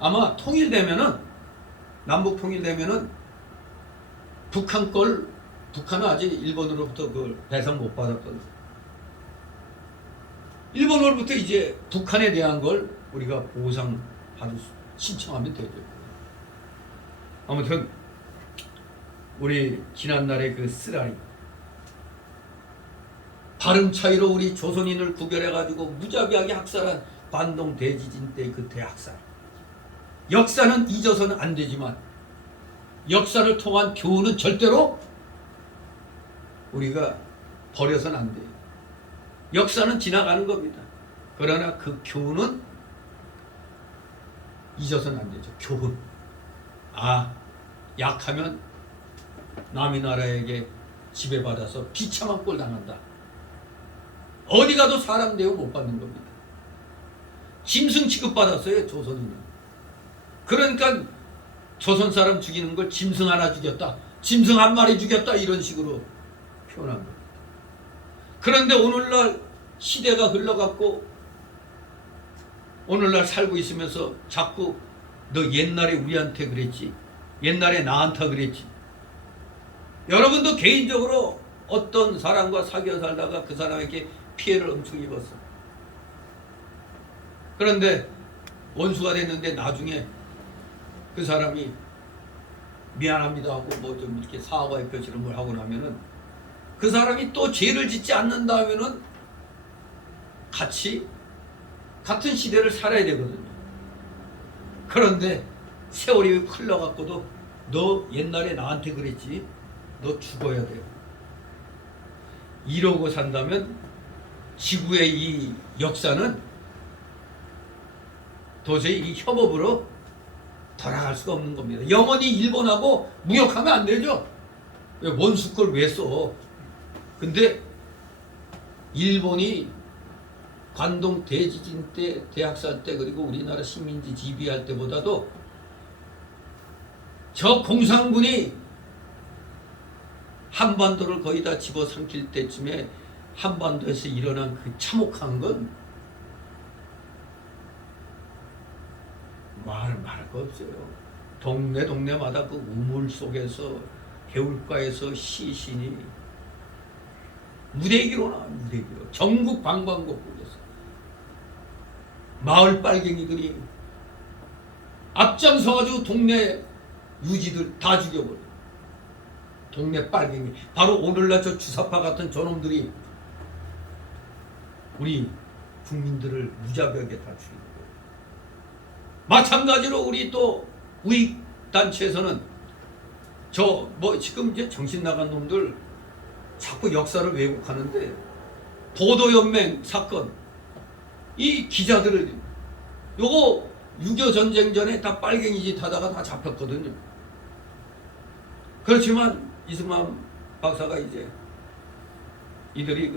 아마 통일되면은 남북 통일되면은 북한은 아직 일본으로부터 그 배상 못 받았거든요. 일본으로부터 이제 북한에 대한 걸 우리가 보상 신청하면 되죠. 아무튼 우리 지난날의 그 쓰라리 발음 차이로 우리 조선인을 구별해가지고 무자비하게 학살한 관동 대지진 때 그 대학살. 역사는 잊어서는 안 되지만 역사를 통한 교훈은 절대로 우리가 버려서는 안 돼요. 역사는 지나가는 겁니다. 그러나 그 교훈은 잊어서는 안 되죠. 교훈. 약하면 남의 나라에게 지배받아서 비참한 꼴 당한다. 어디 가도 사람 대우 못 받는 겁니다. 짐승 취급받았어요, 조선인은. 그러니까 조선 사람 죽이는 걸 짐승 하나 죽였다, 짐승 한 마리 죽였다 이런 식으로 표현한 겁니다. 그런데 오늘날 시대가 흘러갔고 오늘날 살고 있으면서 자꾸 너 옛날에 우리한테 그랬지, 옛날에 나한테 그랬지. 여러분도 개인적으로 어떤 사람과 사귀어 살다가 그 사람에게 피해를 엄청 입었어. 그런데 원수가 됐는데 나중에 그 사람이 미안합니다 하고 뭐 좀 이렇게 사과의 표시 이런 걸 하고 나면은 그 사람이 또 죄를 짓지 않는다면은 같은 시대를 살아야 되거든요. 그런데 세월이 흘러갔고도 너 옛날에 나한테 그랬지, 너 죽어야 돼요. 이러고 산다면 지구의 이 역사는 도저히 이 협업으로 돌아갈 수가 없는 겁니다. 영원히 일본하고 무역하면 안 되죠. 원수 걸 왜 써? 근데 일본이 관동 대지진 때, 대학살 때, 그리고 우리나라 식민지 지배할 때보다도 저 공산군이 한반도를 거의 다 집어삼킬 때쯤에 한반도에서 일어난 그 참혹한 건 말할 거 없어요. 동네마다 그 우물 속에서 개울가에서 시신이 무대기로 나와요. 무대기로. 전국 방방곡곡에서 마을 빨갱이들이 앞장서가지고 동네 유지들 다 죽여버려. 동네 빨갱이. 바로 오늘날 저 주사파 같은 저놈들이 우리 국민들을 무자비하게 다 죽이는 거예요. 마찬가지로 우리 또 우익단체에서는 저 뭐 지금 이제 정신 나간 놈들 자꾸 역사를 왜곡하는데, 보도연맹 사건, 이 기자들을 요거 6.25 전쟁 전에 다 빨갱이 짓 하다가 다 잡혔거든요. 그렇지만 이승만 박사가 이제 이들이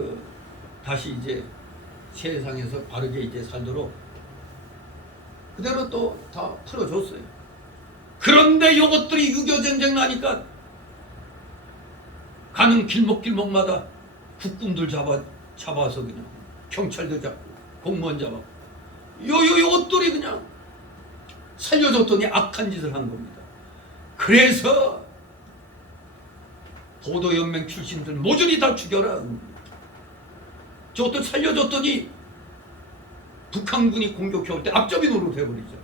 다시 이제 세상에서 바르게 이제 살도록 그대로 또 다 풀어줬어요. 그런데 요것들이 6.25 전쟁 나니까 가는 길목길목마다 국군들 잡아서 그냥 경찰도 잡고 공무원 잡았고 요것들이 그냥 살려줬더니 악한 짓을 한 겁니다. 그래서 보도연맹 출신들 모조리 다 죽여라. 저것들 살려줬더니 북한군이 공격해올 때 앞잡이 노릇 해버리죠.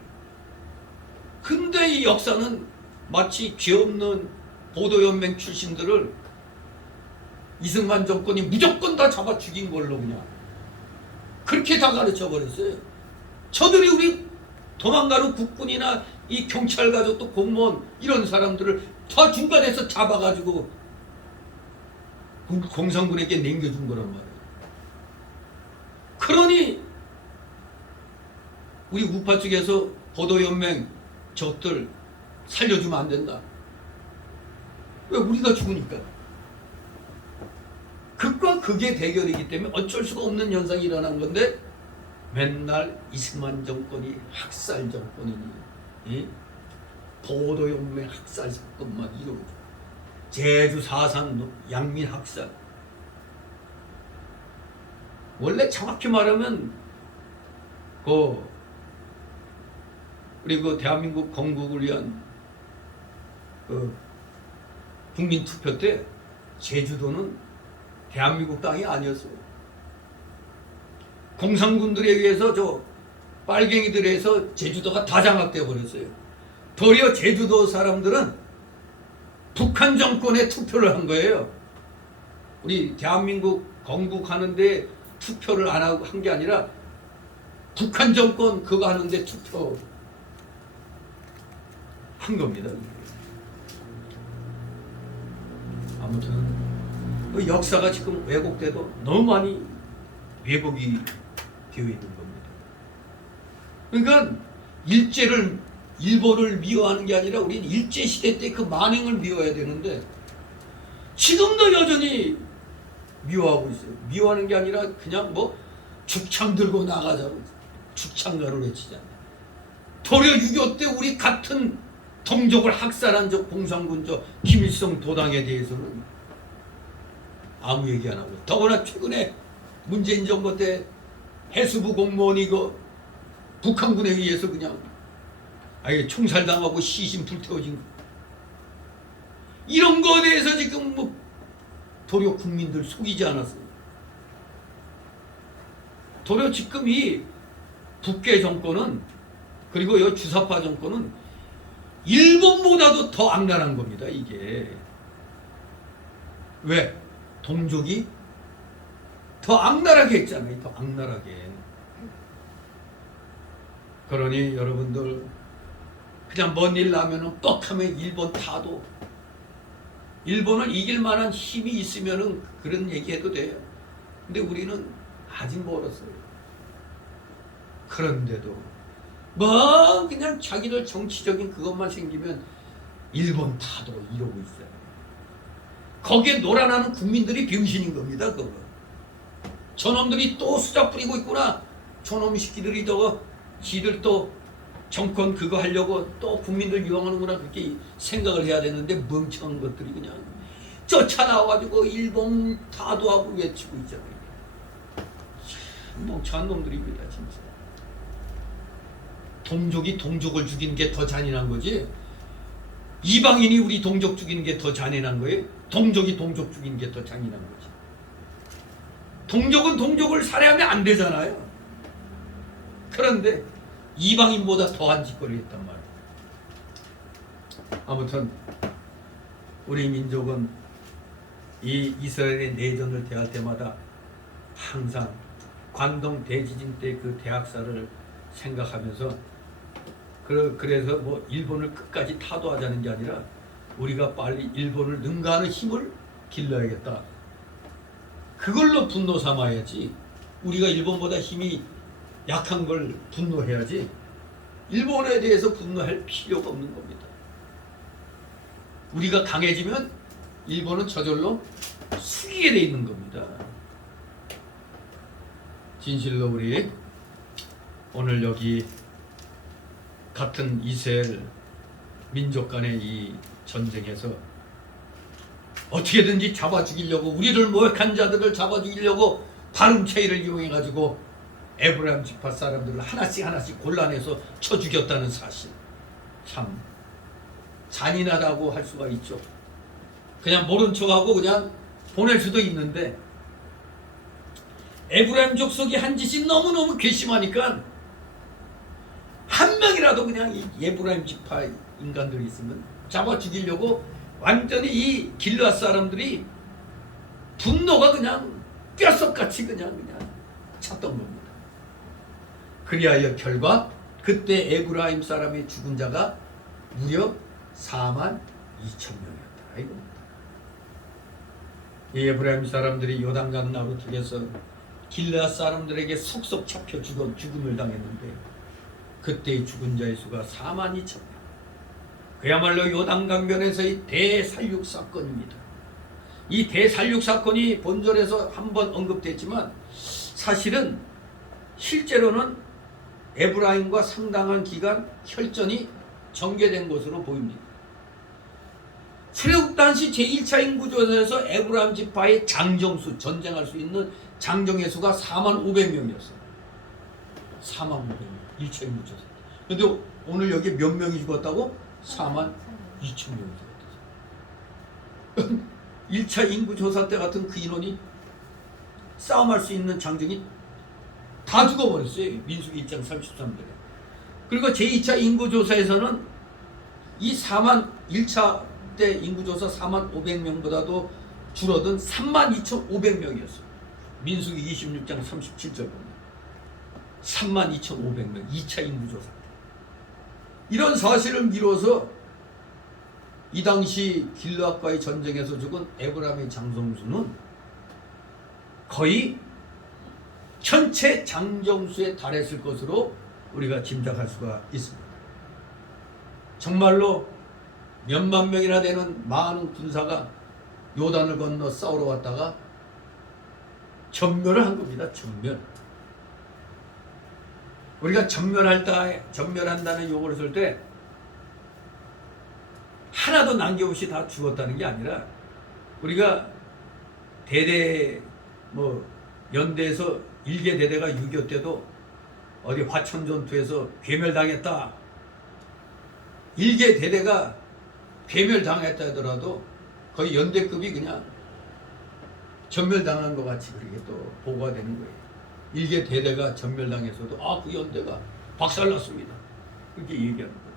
근데 이 역사는 마치 죄 없는 보도연맹 출신들을 이승만 정권이 무조건 다 잡아 죽인 걸로 그냥 그렇게 다 가르쳐 버렸어요. 저들이 우리 도망가는 국군이나 이 경찰 가족도 공무원 이런 사람들을 다 중간에서 잡아가지고 공산군에게 남겨준 거란 말이에요. 그러니 우리 우파 측에서 보도연맹 저것들 살려주면 안 된다. 왜? 우리가 죽으니까. 극과 극의 대결이기 때문에 어쩔 수가 없는 현상이 일어난 건데, 맨날 이승만 정권이 학살 정권이니, 이 보도연맹 학살 사건만 이루고, 제주 4.3 양민 학살. 원래 정확히 말하면 우리 대한민국 건국을 위한 국민 투표 때 제주도는 대한민국 땅이 아니었어요. 공산군들에 의해서 저 빨갱이들에 의해서 제주도가 다 장악되어 버렸어요. 도리어 제주도 사람들은 북한 정권에 투표를 한 거예요. 우리 대한민국 건국하는데 투표를 안 하고 한 게 아니라 북한 정권 그거 하는데 투표 한 겁니다. 아무튼 역사가 지금 왜곡돼도 너무 많이 왜곡이 되어 있는 겁니다. 그러니까 일본을 미워하는 게 아니라 우리는 일제시대 때 그 만행을 미워해야 되는데 지금도 여전히 미워하고 있어요. 미워하는 게 아니라 그냥 죽창 들고 나가자고 죽창가로 외치잖아요. 도리어 6.25 때 우리 같은 동족을 학살한 저 공산군 저 김일성 도당에 대해서는 아무 얘기 안 하고, 더구나 최근에 문재인 정부 때 해수부 공무원이 북한군에 의해서 그냥 아예 총살당하고 시신 불태워진 거. 이런 거에 대해서 지금 도리어 국민들 속이지 않았어요. 도리어 지금 이 북괴 정권은, 그리고 이 주사파 정권은 일본보다도 더 악랄한 겁니다. 이게 왜? 동족이 더 악랄하게 했잖아요. 더 악랄하게. 그러니 여러분들 그냥 먼 일 나면은 뻑하면 일본 타도, 일본을 이길 만한 힘이 있으면은 그런 얘기해도 돼요. 근데 우리는 아직 멀었어요. 그런데도 그냥 자기들 정치적인 그것만 생기면 일본 타도 이러고 있어요. 거기에 놀아나는 국민들이 병신인 겁니다. 그거. 저놈들이 또 수작 부리고 있구나. 저놈 새끼들이 지들 또 정권 그거 하려고 또 국민들 유혹하는구나, 그렇게 생각을 해야 되는데 멍청한 것들이 그냥 쫓아나와가지고 일본 타도하고 외치고 있잖아요. 참 멍청한 놈들입니다, 진짜. 동족이 동족을 죽이는 게 더 잔인한 거지, 이방인이 우리 동족 죽이는 게 더 잔인한 거예요? 동족이 동족 죽이는 게 더 잔인한 거지. 동족은 동족을 살해하면 안 되잖아요. 그런데 이방인보다 더한 짓거리를 했단 말이에요. 아무튼 우리 민족은 이 이스라엘의 내전을 대할 때마다 항상 관동 대지진 때 그 대학살을 생각하면서 그래서 뭐 일본을 끝까지 타도하자는 게 아니라 우리가 빨리 일본을 능가하는 힘을 길러야겠다. 그걸로 분노 삼아야지. 우리가 일본보다 힘이 약한 걸 분노해야지. 일본에 대해서 분노할 필요가 없는 겁니다. 우리가 강해지면 일본은 저절로 숙이게 돼 있는 겁니다. 진실로 우리 오늘 여기 같은 이스라엘 민족 간의 이 전쟁에서 어떻게든지 잡아 죽이려고, 우리를 모욕한 자들을 잡아 죽이려고 발음체이를 이용해 가지고 에브라임 지파 사람들을 하나씩 골라내서 쳐 죽였다는 사실, 참 잔인하다고 할 수가 있죠. 그냥 모른 척하고 그냥 보낼 수도 있는데, 에브라임 족속이 한 짓이 너무너무 괘씸하니까 한 명이라도 그냥 이 에브라임 지파 인간들이 있으면 잡아 죽이려고 완전히 이 길르앗 사람들이 분노가 그냥 뼛속같이 그냥 찼던 겁니다. 그리하여 결과 그때 에브라임 사람이 죽은 자가 무려 4만 2천 명이었다. 이겁니다. 이 에브라임 사람들이 요단강 나루턱에서 길르앗 사람들에게 속속 잡혀 죽음을 당했는데 그때의 죽은 자의 수가 4만 2천 명. 그야말로 요단강변에서의 대살육 사건입니다. 이 대살육 사건이 본절에서 한번 언급됐지만 사실은 실제로는 에브라임과 상당한 기간 혈전이 전개된 것으로 보입니다. 출애굽 당시 제1차 인구조사에서 에브라임 지파의 장정수, 전쟁할 수 있는 장정의 수가 4만 500명이었어요. 4만 500명. 1차 인구조사. 근데 오늘 여기 몇 명이 죽었다고? 4만 2천 명이 죽었다. 1차 인구조사 때 같은 그 인원이 싸움할 수 있는 장정이 다 죽어버렸어요. 민수기 1장 33절에. 그리고 제2차 인구조사에서는 이 1차 때 인구조사 4만 500명보다도 줄어든 3만 2,500명이었어요. 민수기 26장 37절 보면 3만 2,500명 2차 인구조사 때. 이런 사실을 미뤄서 이 당시 길르앗과의 전쟁에서 죽은 에브라임의 장정수는 거의 전체 장정수에 달했을 것으로 우리가 짐작할 수가 있습니다. 정말로 몇만 명이나 되는 많은 군사가 요단을 건너 싸우러 왔다가 전멸을 한 겁니다. 전멸. 우리가 전멸한다는 용어를 쓸 때 하나도 남김없이 다 죽었다는 게 아니라 우리가 대대 연대에서 1개 대대가 6.25 때도 어디 화천전투에서 괴멸당했다. 1개 대대가 괴멸당했다 하더라도 거의 연대급이 그냥 전멸당한 것 같이 그렇게 또 보고가 되는 거예요. 1개 대대가 전멸당해서도 그 연대가 박살났습니다. 그렇게 얘기하는 거죠.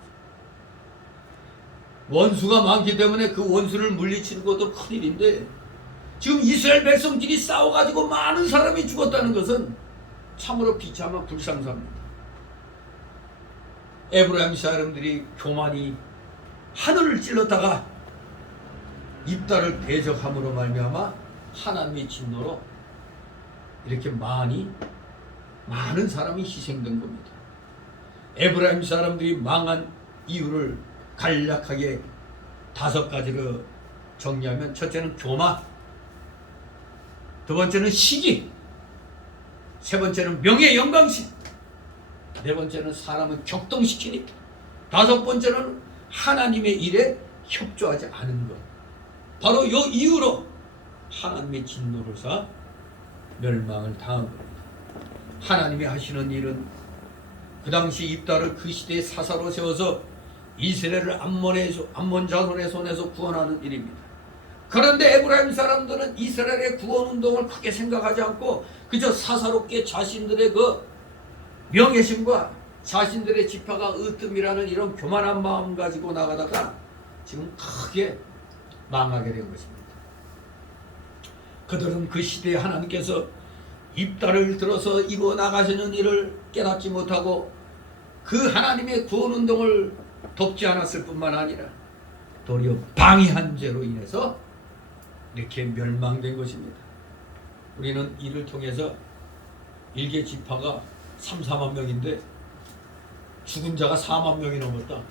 원수가 많기 때문에 그 원수를 물리치는 것도 큰일인데 지금 이스라엘 백성들이 싸워가지고 많은 사람이 죽었다는 것은 참으로 비참한 불상사입니다. 에브라임 사람들이 교만이 하늘을 찔렀다가 입다를 대적함으로 말미암아 하나님의 진노로 이렇게 많은 사람이 희생된 겁니다. 에브라임 사람들이 망한 이유를 간략하게 5가지로 정리하면 첫째는 교만, 두 번째는 시기, 세 번째는 명예 영광심, 네 번째는 사람을 격동시키니, 다섯 번째는 하나님의 일에 협조하지 않은 것. 바로 이 이유로 하나님의 진노를 사 멸망을 당한 겁니다. 하나님이 하시는 일은 그 당시 입다를 그 시대에 사사로 세워서 이스라엘을 암몬 자손의 손에서 구원하는 일입니다. 그런데 에브라임 사람들은 이스라엘의 구원 운동을 크게 생각하지 않고 그저 사사롭게 자신들의 그 명예심과 자신들의 지파가 으뜸이라는 이런 교만한 마음 가지고 나가다가 지금 크게 망하게 된 것입니다. 그들은 그 시대에 하나님께서 입다를 들어서 이루어 나가시는 일을 깨닫지 못하고 그 하나님의 구원운동을 돕지 않았을 뿐만 아니라 도리어 방해한 죄로 인해서 이렇게 멸망된 것입니다. 우리는 이를 통해서 일개 지파가 3, 4만 명인데 죽은 자가 4만 명이 넘었다.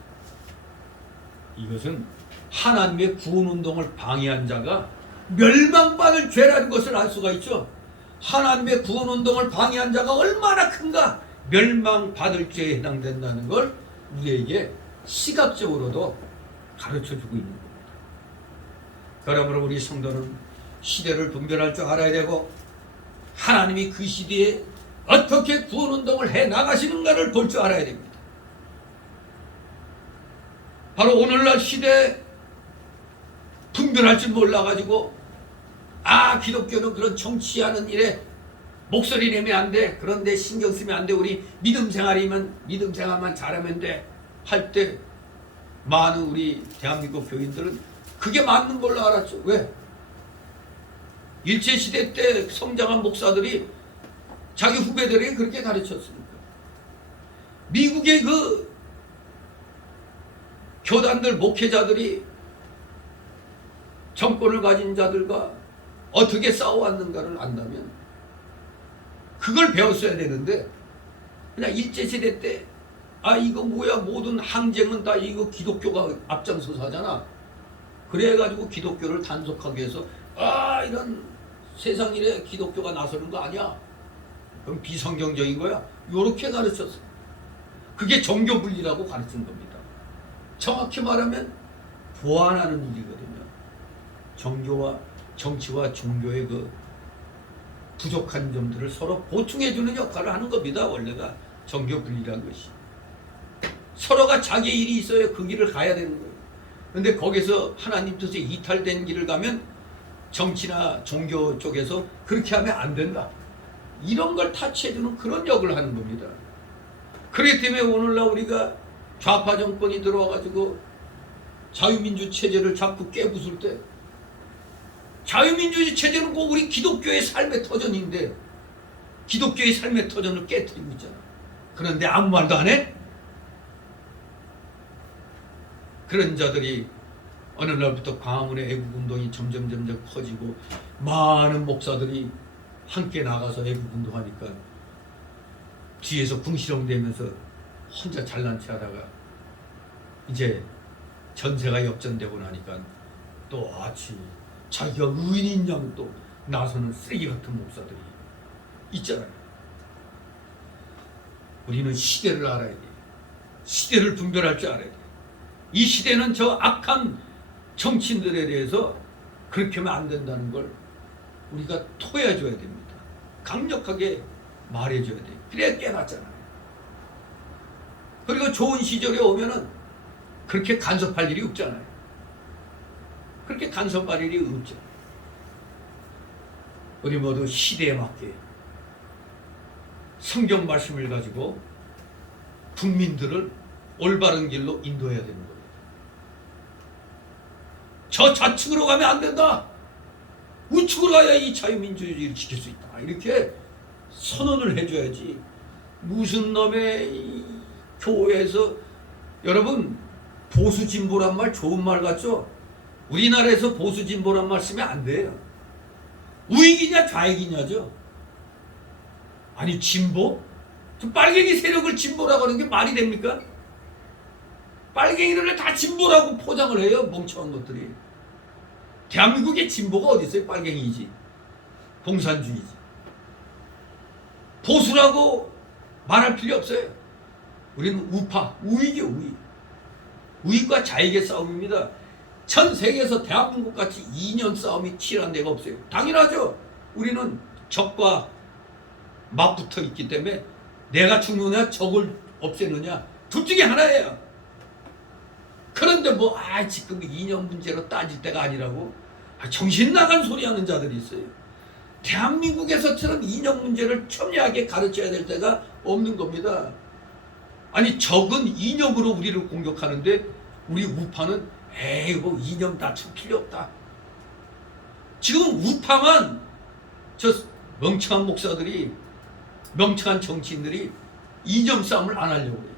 이것은 하나님의 구원운동을 방해한 자가 멸망받을 죄라는 것을 알 수가 있죠. 하나님의 구원운동을 방해한 자가 얼마나 큰가, 멸망받을 죄에 해당된다는 걸 우리에게 시각적으로도 가르쳐주고 있는 겁니다. 그러므로 우리 성도는 시대를 분별할 줄 알아야 되고 하나님이 그 시대에 어떻게 구원운동을 해나가시는가를 볼 줄 알아야 됩니다. 바로 오늘날 시대에 분별할 줄 몰라가지고 기독교는 그런 정치하는 일에 목소리 내면 안 돼, 그런데 신경 쓰면 안 돼, 우리 믿음 생활만 잘하면 돼 할 때 많은 우리 대한민국 교인들은 그게 맞는 걸로 알았죠. 왜? 일제시대 때 성장한 목사들이 자기 후배들에게 그렇게 가르쳤으니까. 미국의 그 교단들, 목회자들이 정권을 가진 자들과 어떻게 싸워왔는가를 안다면 그걸 배웠어야 되는데, 그냥 일제시대 때 이거 뭐야, 모든 항쟁은 다 이거 기독교가 앞장서서 하잖아. 그래가지고 기독교를 단속하기 위해서 이런 세상 일에 기독교가 나서는 거 아니야, 그럼 비성경적인 거야, 요렇게 가르쳤어. 그게 종교 분리라고 가르친 겁니다. 정확히 말하면 보완하는 일이거든요. 종교와 정치와 종교의 그 부족한 점들을 서로 보충해주는 역할을 하는 겁니다. 원래가 종교 분리라는 것이. 서로가 자기 일이 있어야 그 길을 가야 되는 거예요. 그런데 거기서 하나님 뜻에 이탈된 길을 가면 정치나 종교 쪽에서 그렇게 하면 안 된다, 이런 걸 타치해주는 그런 역을 하는 겁니다. 그렇기 때문에 오늘날 우리가 좌파 정권이 들어와가지고 자유민주 체제를 자꾸 깨부술 때, 자유민주주의 체제는 꼭 우리 기독교의 삶의 터전인데 기독교의 삶의 터전을 깨뜨리고 있잖아. 그런데 아무 말도 안 해? 그런 자들이 어느 날부터 광화문의 애국운동이 점점 커지고 많은 목사들이 함께 나가서 애국운동하니까 뒤에서 궁시렁대면서 혼자 잘난 체 하다가 이제 전세가 역전되고 나니까 또 자기가 의인인 양 또 나서는 쓰레기 같은 목사들이 있잖아요. 우리는 시대를 알아야 돼. 시대를 분별할 줄 알아야 돼. 이 시대는 저 악한 정치인들에 대해서 그렇게 하면 안 된다는 걸 우리가 토해줘야 됩니다. 강력하게 말해줘야 돼. 그래야 깨닫잖아요. 그리고 좋은 시절에 오면은 그렇게 간섭할 일이 없잖아요. 그렇게 간섭할 일이 없죠. 우리 모두 시대에 맞게 성경 말씀을 가지고 국민들을 올바른 길로 인도해야 되는 겁니다. 저 좌측으로 가면 안 된다, 우측으로 가야 이 자유민주주의를 지킬 수 있다, 이렇게 선언을 해줘야지. 무슨 놈의 교회에서, 여러분 보수 진보란 말 좋은 말 같죠? 우리나라에서 보수 진보란 말 쓰면 안 돼요. 우익이냐 좌익이냐죠. 아니 진보? 빨갱이 세력을 진보라고 하는 게 말이 됩니까? 빨갱이들을 다 진보라고 포장을 해요, 멍청한 것들이. 대한민국의 진보가 어디 있어요? 빨갱이지, 공산주의지. 보수라고 말할 필요 없어요. 우리는 우파, 우익이요, 우익. 우익과 좌익의 싸움입니다. 전 세계에서 대한민국 같이 2년 싸움이 치열한 데가 없어요. 당연하죠. 우리는 적과 맞붙어 있기 때문에 내가 죽느냐 적을 없애느냐 둘 중에 하나예요. 그런데 지금 이념 문제로 따질 때가 아니라고 정신 나간 소리 하는 자들이 있어요. 대한민국에서처럼 이념 문제를 첨예하게 가르쳐야 될 때가 없는 겁니다. 아니 적은 이념으로 우리를 공격하는데 우리 우파는 에이 뭐 이념 다툴 필요 없다. 지금 우파만 저 멍청한 목사들이, 멍청한 정치인들이 이념 싸움을 안 하려고 해요.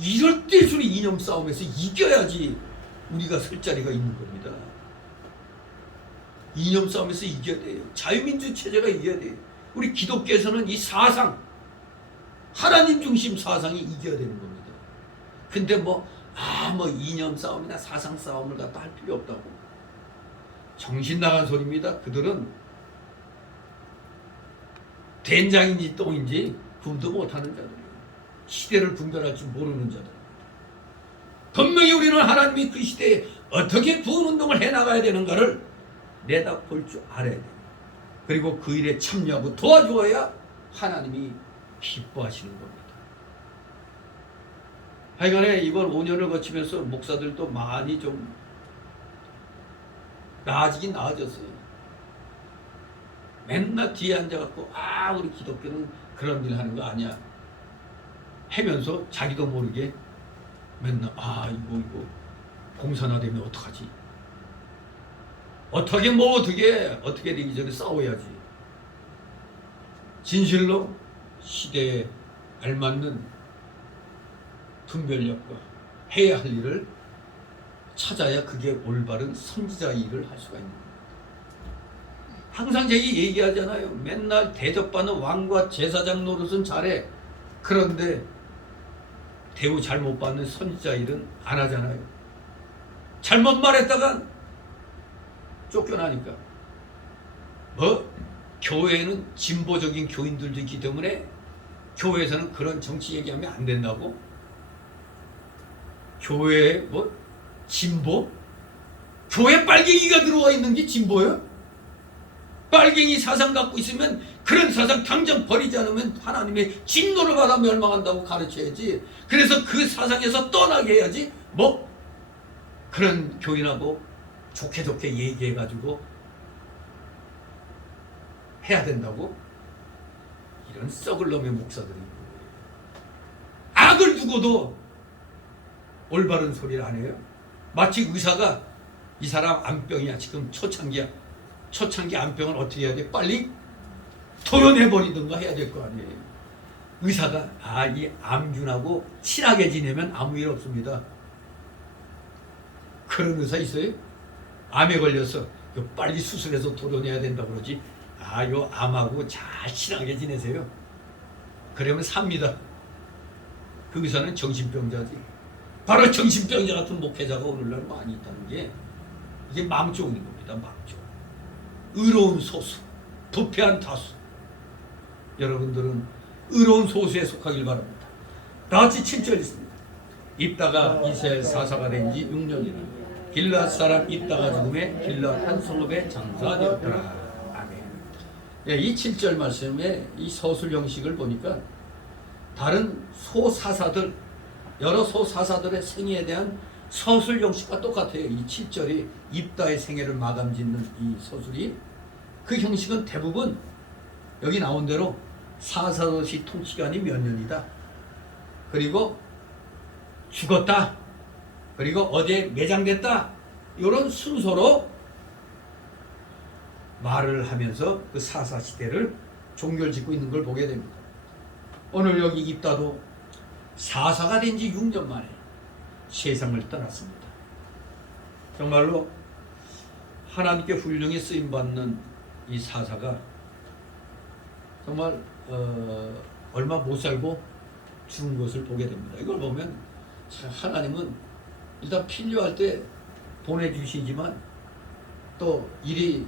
이럴 때일수록 이념 싸움에서 이겨야지 우리가 설 자리가 있는 겁니다. 이념 싸움에서 이겨야 돼요. 자유민주 체제가 이겨야 돼요. 우리 기독교에서는 이 사상, 하나님 중심 사상이 이겨야 되는 겁니다. 근데 뭐 이념 싸움이나 사상 싸움을 갖다 할 필요 없다고. 정신 나간 소리입니다. 그들은 된장인지 똥인지 구분도 못하는 자들이에요. 시대를 분별할 줄 모르는 자들. 분명히 우리는 하나님이 그 시대에 어떻게 구원운동을 해나가야 되는가를 내다볼 줄 알아야 돼요. 그리고 그 일에 참여하고 도와주어야 하나님이 기뻐하시는 겁니다. 하여간에 이번 5년을 거치면서 목사들도 많이 좀 나아지긴 나아졌어요. 맨날 뒤에 앉아갖고 우리 기독교는 그런 일 하는 거 아니야 하면서 자기도 모르게 맨날 이거 공산화되면 어떡하지? 어떻게 되기 전에 싸워야지. 진실로 시대에 알맞는 분별력과 해야 할 일을 찾아야 그게 올바른 선지자의 일을 할 수가 있는 거예요. 항상 제기 얘기하잖아요. 맨날 대접받는 왕과 제사장 노릇은 잘해. 그런데 대우 잘못 받는 선지자 일은 안 하잖아요. 잘못 말했다간 쫓겨나니까. 교회에는 진보적인 교인들도 있기 때문에 교회에서는 그런 정치 얘기하면 안 된다고? 교회에 진보? 교회 빨갱이가 들어와 있는 게 진보예요? 빨갱이 사상 갖고 있으면 그런 사상 당장 버리지 않으면 하나님의 진노를 받아 멸망한다고 가르쳐야지. 그래서 그 사상에서 떠나게 해야지. 그런 교인하고 좋게 얘기해가지고 해야 된다고? 이런 썩을 놈의 목사들이 있는 거예요. 악을 두고도 올바른 소리를 안 해요. 마치 의사가 이 사람 암병이야. 지금 초창기야. 초창기 암병을 어떻게 해야 돼? 빨리 토연해버리든가 해야 될 거 아니에요. 의사가 이 암균하고 친하게 지내면 아무 일 없습니다. 그런 의사 있어요? 암에 걸려서 빨리 수술해서 도려내야 된다고 그러지. 요 암하고 잘 친하게 지내세요. 그러면 삽니다. 그 의사는 정신병자지. 바로 정신병자 같은 목회자가 오늘날 많이 있다는 게 이게 망종인 겁니다. 망종. 의로운 소수, 부패한 다수. 여러분들은 의로운 소수에 속하길 바랍니다. 다같이 7절 있습니다. 입다가 이스라엘 사사가 된 지 6년이라 길앗 사람 입다가 죽음에 길앗 한 성읍에 장사되었더라. 아멘. 이 7절 말씀에 이 서술 형식을 보니까 다른 소사사들, 여러 소사사들의 생애에 대한 서술 형식과 똑같아요. 이 7절이 입다의 생애를 마감 짓는 이 서술이, 그 형식은 대부분 여기 나온 대로 사사도시 통치기간이 몇 년이다. 그리고 죽었다. 그리고 어디에 매장됐다. 이런 순서로 말을 하면서 그 사사시대를 종결짓고 있는 걸 보게 됩니다. 오늘 여기 입다도 사사가 된 지 6년 만에 세상을 떠났습니다. 정말로 하나님께 훌륭히 쓰임받는 이 사사가 정말 얼마 못 살고 죽은 것을 보게 됩니다. 이걸 보면 하나님은 일단 필요할 때 보내주시지만 또 일이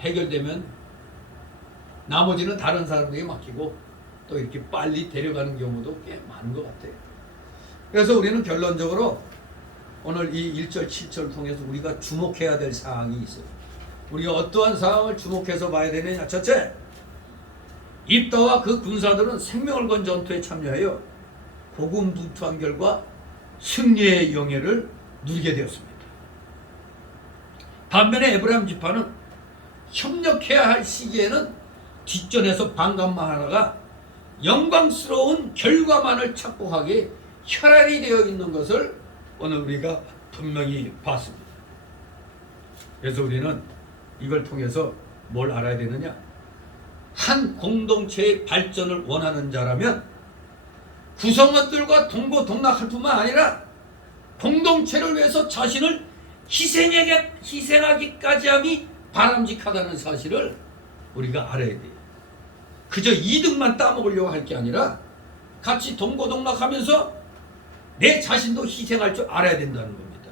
해결되면 나머지는 다른 사람에게 맡기고 또 이렇게 빨리 데려가는 경우도 꽤 많은 것 같아요. 그래서 우리는 결론적으로 오늘 이 1절 7절을 통해서 우리가 주목해야 될 사항이 있어요. 우리가 어떠한 상황을 주목해서 봐야 되느냐. 첫째, 입다와 그 군사들은 생명을 건 전투에 참여하여 고군분투한 결과 승리의 영예를 누리게 되었습니다. 반면에 에브라임 지파는 협력해야 할 시기에는 뒷전에서 반감만 하다가 영광스러운 결과만을 착복하게 혈안이 되어 있는 것을 오늘 우리가 분명히 봤습니다. 그래서 우리는 이걸 통해서 뭘 알아야 되느냐? 한 공동체의 발전을 원하는 자라면 구성원들과 동고동락할 뿐만 아니라 공동체를 위해서 자신을 희생하기까지 함이 바람직하다는 사실을 우리가 알아야 돼요. 그저 이득만 따먹으려고 할 게 아니라 같이 동고동락하면서 내 자신도 희생할 줄 알아야 된다는 겁니다.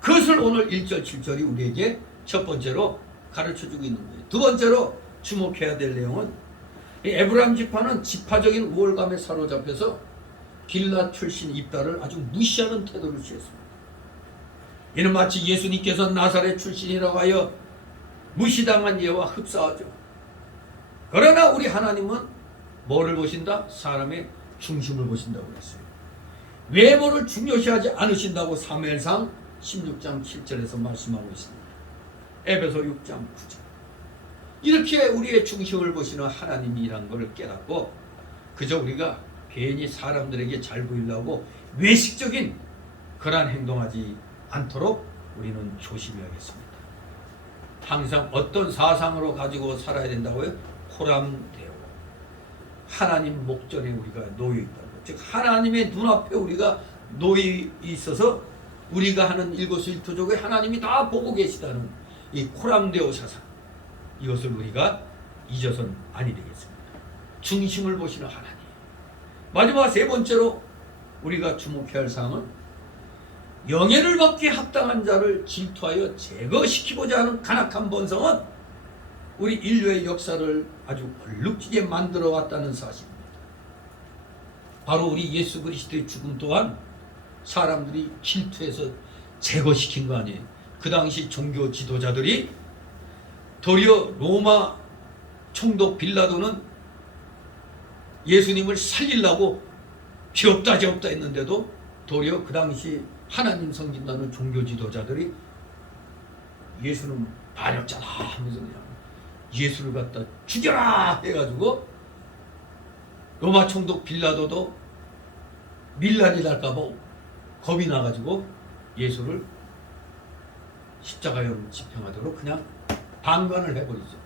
그것을 오늘 1절 7절이 우리에게 첫 번째로 가르쳐주고 있는 거예요. 두 번째로 주목해야 될 내용은 이 에브라임 지파는 지파적인 우월감에 사로잡혀서 길앗 출신 입다를 아주 무시하는 태도를 취했습니다. 이는 마치 예수님께서 나사렛 출신이라고 하여 무시당한 예와 흡사하죠. 그러나 우리 하나님은 뭐를 보신다? 사람의 중심을 보신다고 했어요. 외모를 중요시하지 않으신다고 사무엘상 16장 7절에서 말씀하고 있습니다. 에베소 6장 9절. 이렇게 우리의 중심을 보시는 하나님이란 것을 깨닫고 그저 우리가 괜히 사람들에게 잘 보이려고 외식적인 그러한 행동하지 않도록 우리는 조심해야겠습니다. 항상 어떤 사상으로 가지고 살아야 된다고요? 호람되고 하나님 목전에 우리가 놓여 있다고. 즉 하나님의 눈앞에 우리가 놓여 있어서 우리가 하는 일거수일투족에 하나님이 다 보고 계시다는 이 호람되오 사상, 이것을 우리가 잊어서는 아니 되겠습니다. 중심을 보시는 하나님. 마지막 세 번째로 우리가 주목해야 할 사항은 영예를 받기에 합당한 자를 질투하여 제거시키고자 하는 간악한 본성은 우리 인류의 역사를 아주 얼룩지게 만들어 왔다는 사실입니다. 바로 우리 예수 그리스도의 죽음 또한 사람들이 질투해서 제거시킨 거 아니에요. 그 당시 종교 지도자들이 도리어 로마 총독 빌라도는 예수님을 살리려고 지없다 했는데도 도리어 그 당시 하나님 섬긴다는 종교 지도자들이 예수는 반역자다 하면서 그냥 예수를 갖다 죽여라 해가지고 로마 총독 빌라도도 밀란이 날까봐 겁이 나가지고 예수를 십자가형 집행하도록 그냥 방관을 해버리죠.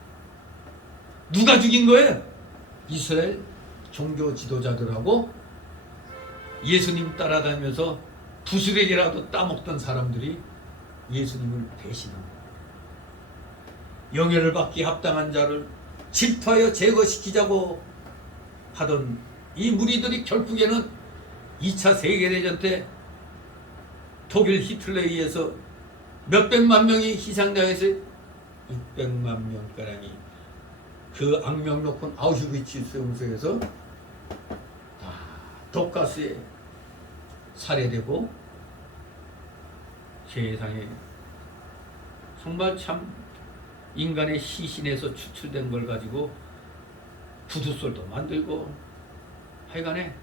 누가 죽인 거예요? 이스라엘 종교 지도자들하고 예수님 따라다니면서 부스레기라도 따먹던 사람들이 예수님을 배신한 겁니다. 영예를 받기 합당한 자를 질투하여 제거시키자고 하던 이 무리들이 결국에는 2차 세계대전 때 독일 히틀러에 의해서 몇백만 명이 희생당해서 600만 명가량이 그 악명 높은 아우슈비츠 수용소에서 다 독가스에 살해되고 세상에 정말 참 인간의 시신에서 추출된 걸 가지고 구두솔도 만들고 하여간에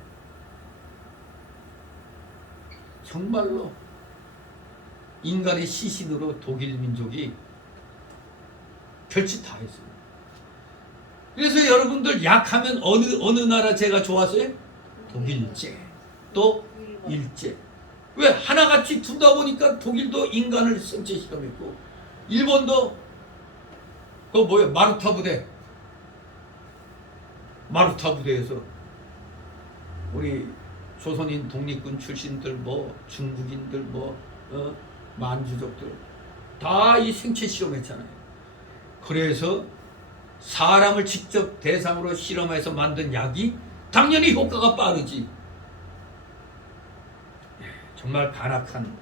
정말로 인간의 시신으로 독일 민족이 별짓 다 했어요. 그래서 여러분들 약하면 어느 나라 제가 좋았어요? 독일제, 또 일제. 왜 하나같이 두다 보니까 독일도 인간을 생체 실험했고 일본도 그 뭐예요? 마루타 부대에서 우리 조선인 독립군 출신들 뭐 중국인들 뭐 만주족들 다 이 생체 실험했잖아요. 그래서 사람을 직접 대상으로 실험해서 만든 약이 당연히 효과가 빠르지. 정말 간악한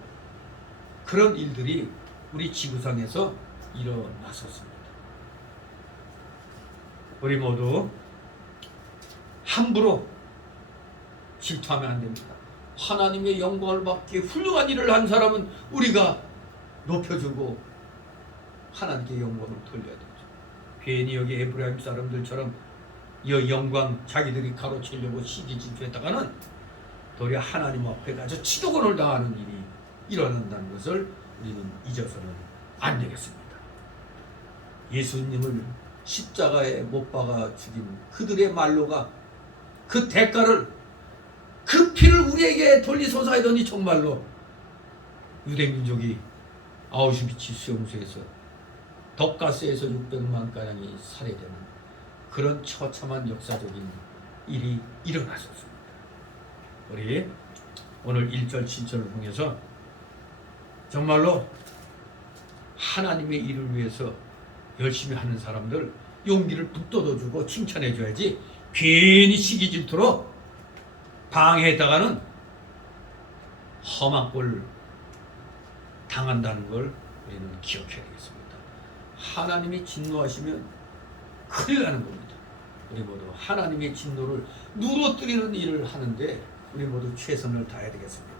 그런 일들이 우리 지구상에서 일어났었습니다. 우리 모두 함부로 질투하면 안 됩니다. 하나님의 영광을 받기 훌륭한 일을 한 사람은 우리가 높여주고 하나님께 영광을 돌려야 되죠. 괜히 여기 에브라임 사람들처럼 이 영광 자기들이 가로채려고 시기 질투했다가는 도리어 하나님 앞에 가서 치도곤을 당하는 일이 일어난다는 것을 우리는 잊어서는 안 되겠습니다. 예수님을 십자가에 못 박아 죽인 그들의 말로가 그 대가를 그 피를 우리에게 돌리소서 하더니 정말로 유대 민족이 아우슈비츠 수용소에서 독가스에서 600만 가량이 살해되는 그런 처참한 역사적인 일이 일어났었습니다. 우리 오늘 1절 7절을 통해서 정말로 하나님의 일을 위해서 열심히 하는 사람들 용기를 북돋아주고 칭찬해줘야지, 괜히 시기 질투로 방해했다가는 험한 꼴 당한다는 걸 우리는 기억해야 되겠습니다. 하나님이 진노하시면 큰일 나는 겁니다. 우리 모두 하나님의 진노를 누러뜨리는 일을 하는데 우리 모두 최선을 다해야 되겠습니다.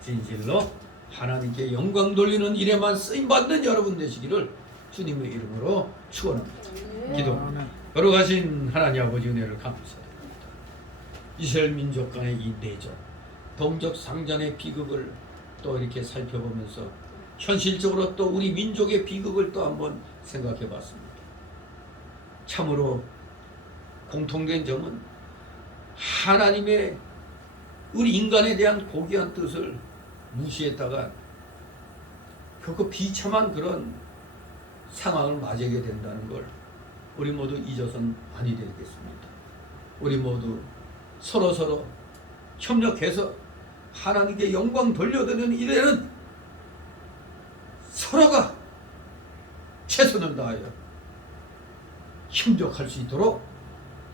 진실로 하나님께 영광 돌리는 일에만 쓰임받는 여러분 되시기를 주님의 이름으로 축원합니다. 기도합니다. 걸어가신 하나님 아버지 은혜를 감사드립니다. 이스라엘 민족 간의 이 내전, 동족 상잔의 비극을 또 이렇게 살펴보면서 현실적으로 또 우리 민족의 비극을 또 한번 생각해 봤습니다. 참으로 공통된 점은 하나님의 우리 인간에 대한 고귀한 뜻을 무시했다가 결코 비참한 그런 상황을 맞이하게 된다는 걸 우리 모두 잊어서는 아니 되겠습니다. 우리 모두 서로 협력해서 하나님께 영광 돌려드리는 일에는 서로가 최선을 다하여 협력할 수 있도록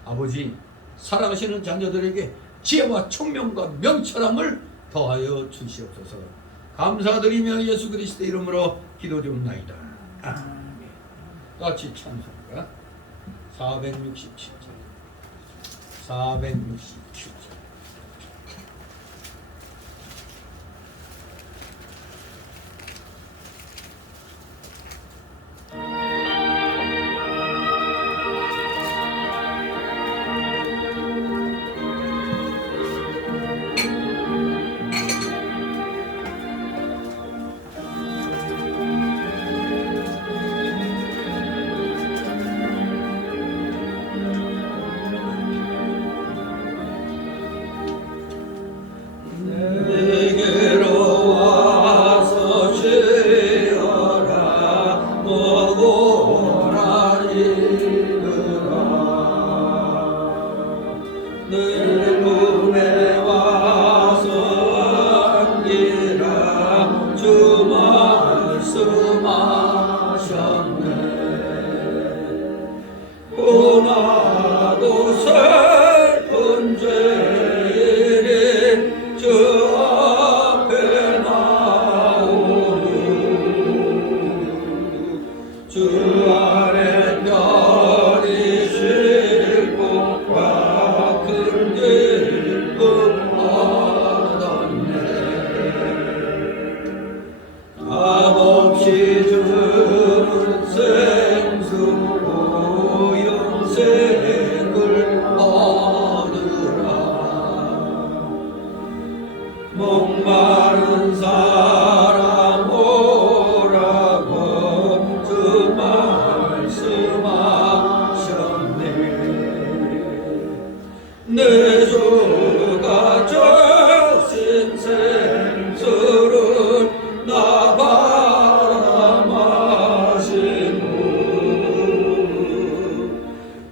아버지 사랑하시는 자녀들에게 지혜와 총명과 명철함을 더하여 주시옵소서. 감사드리며 예수 그리스도 이름으로 기도드립나이다. 아멘. 같이 찬송가 467절 467절 목마른 사람 오라고 주 말씀하셨네. 내 주가 주신 생수를 나 바라 마시고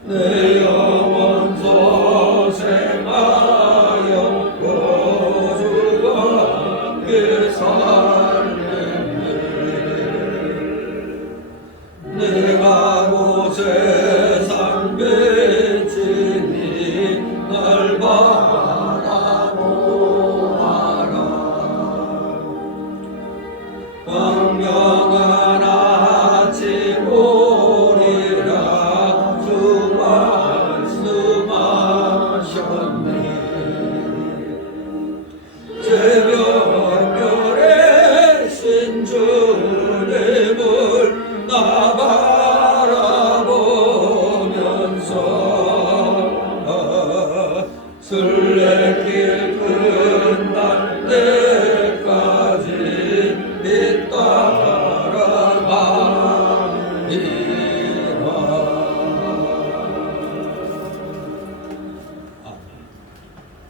내 영혼 소생하여 내가 곧 세상 빛이니 널 바라보아라. 광명한 아침 오리라 주 말씀하셨네. 새벽별의 신주님을 나 바라보면서 술래길 끝날 때까지 이 따라가리라.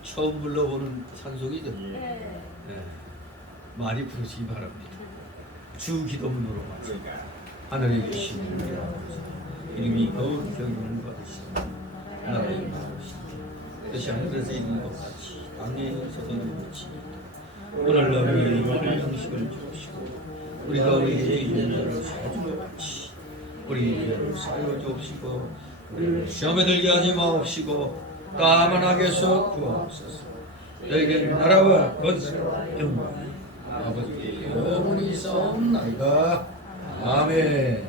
처음 불러보는 찬송이죠. 네. 네. 많이 부르시기 바랍니다. 주 기도문으로 마치 하늘에 계신 우리 아버지 이름이 거룩히 여김을 받으시고 나라의 나라시니 뜻이 하늘에서 있는 것 같이 땅에서도 있는 것이 오늘날 우리의 양식을 주옵시고 우리가 우리에게 있는 자를 사준 것 같이 우리 죄를 사여 주옵시고 우리를 시험에 들게 하지 마옵시고 다만 악에서 구하옵소서. 너에게 나라와 권세와 영광이 아버지께 영원히 있사옵나이다. 아멘.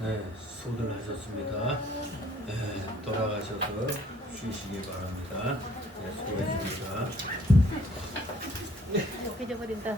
네, 수고들 하셨습니다. 네, 돌아가셔서 쉬시기 바랍니다. 네, 수고했습니다. 잊어버린다.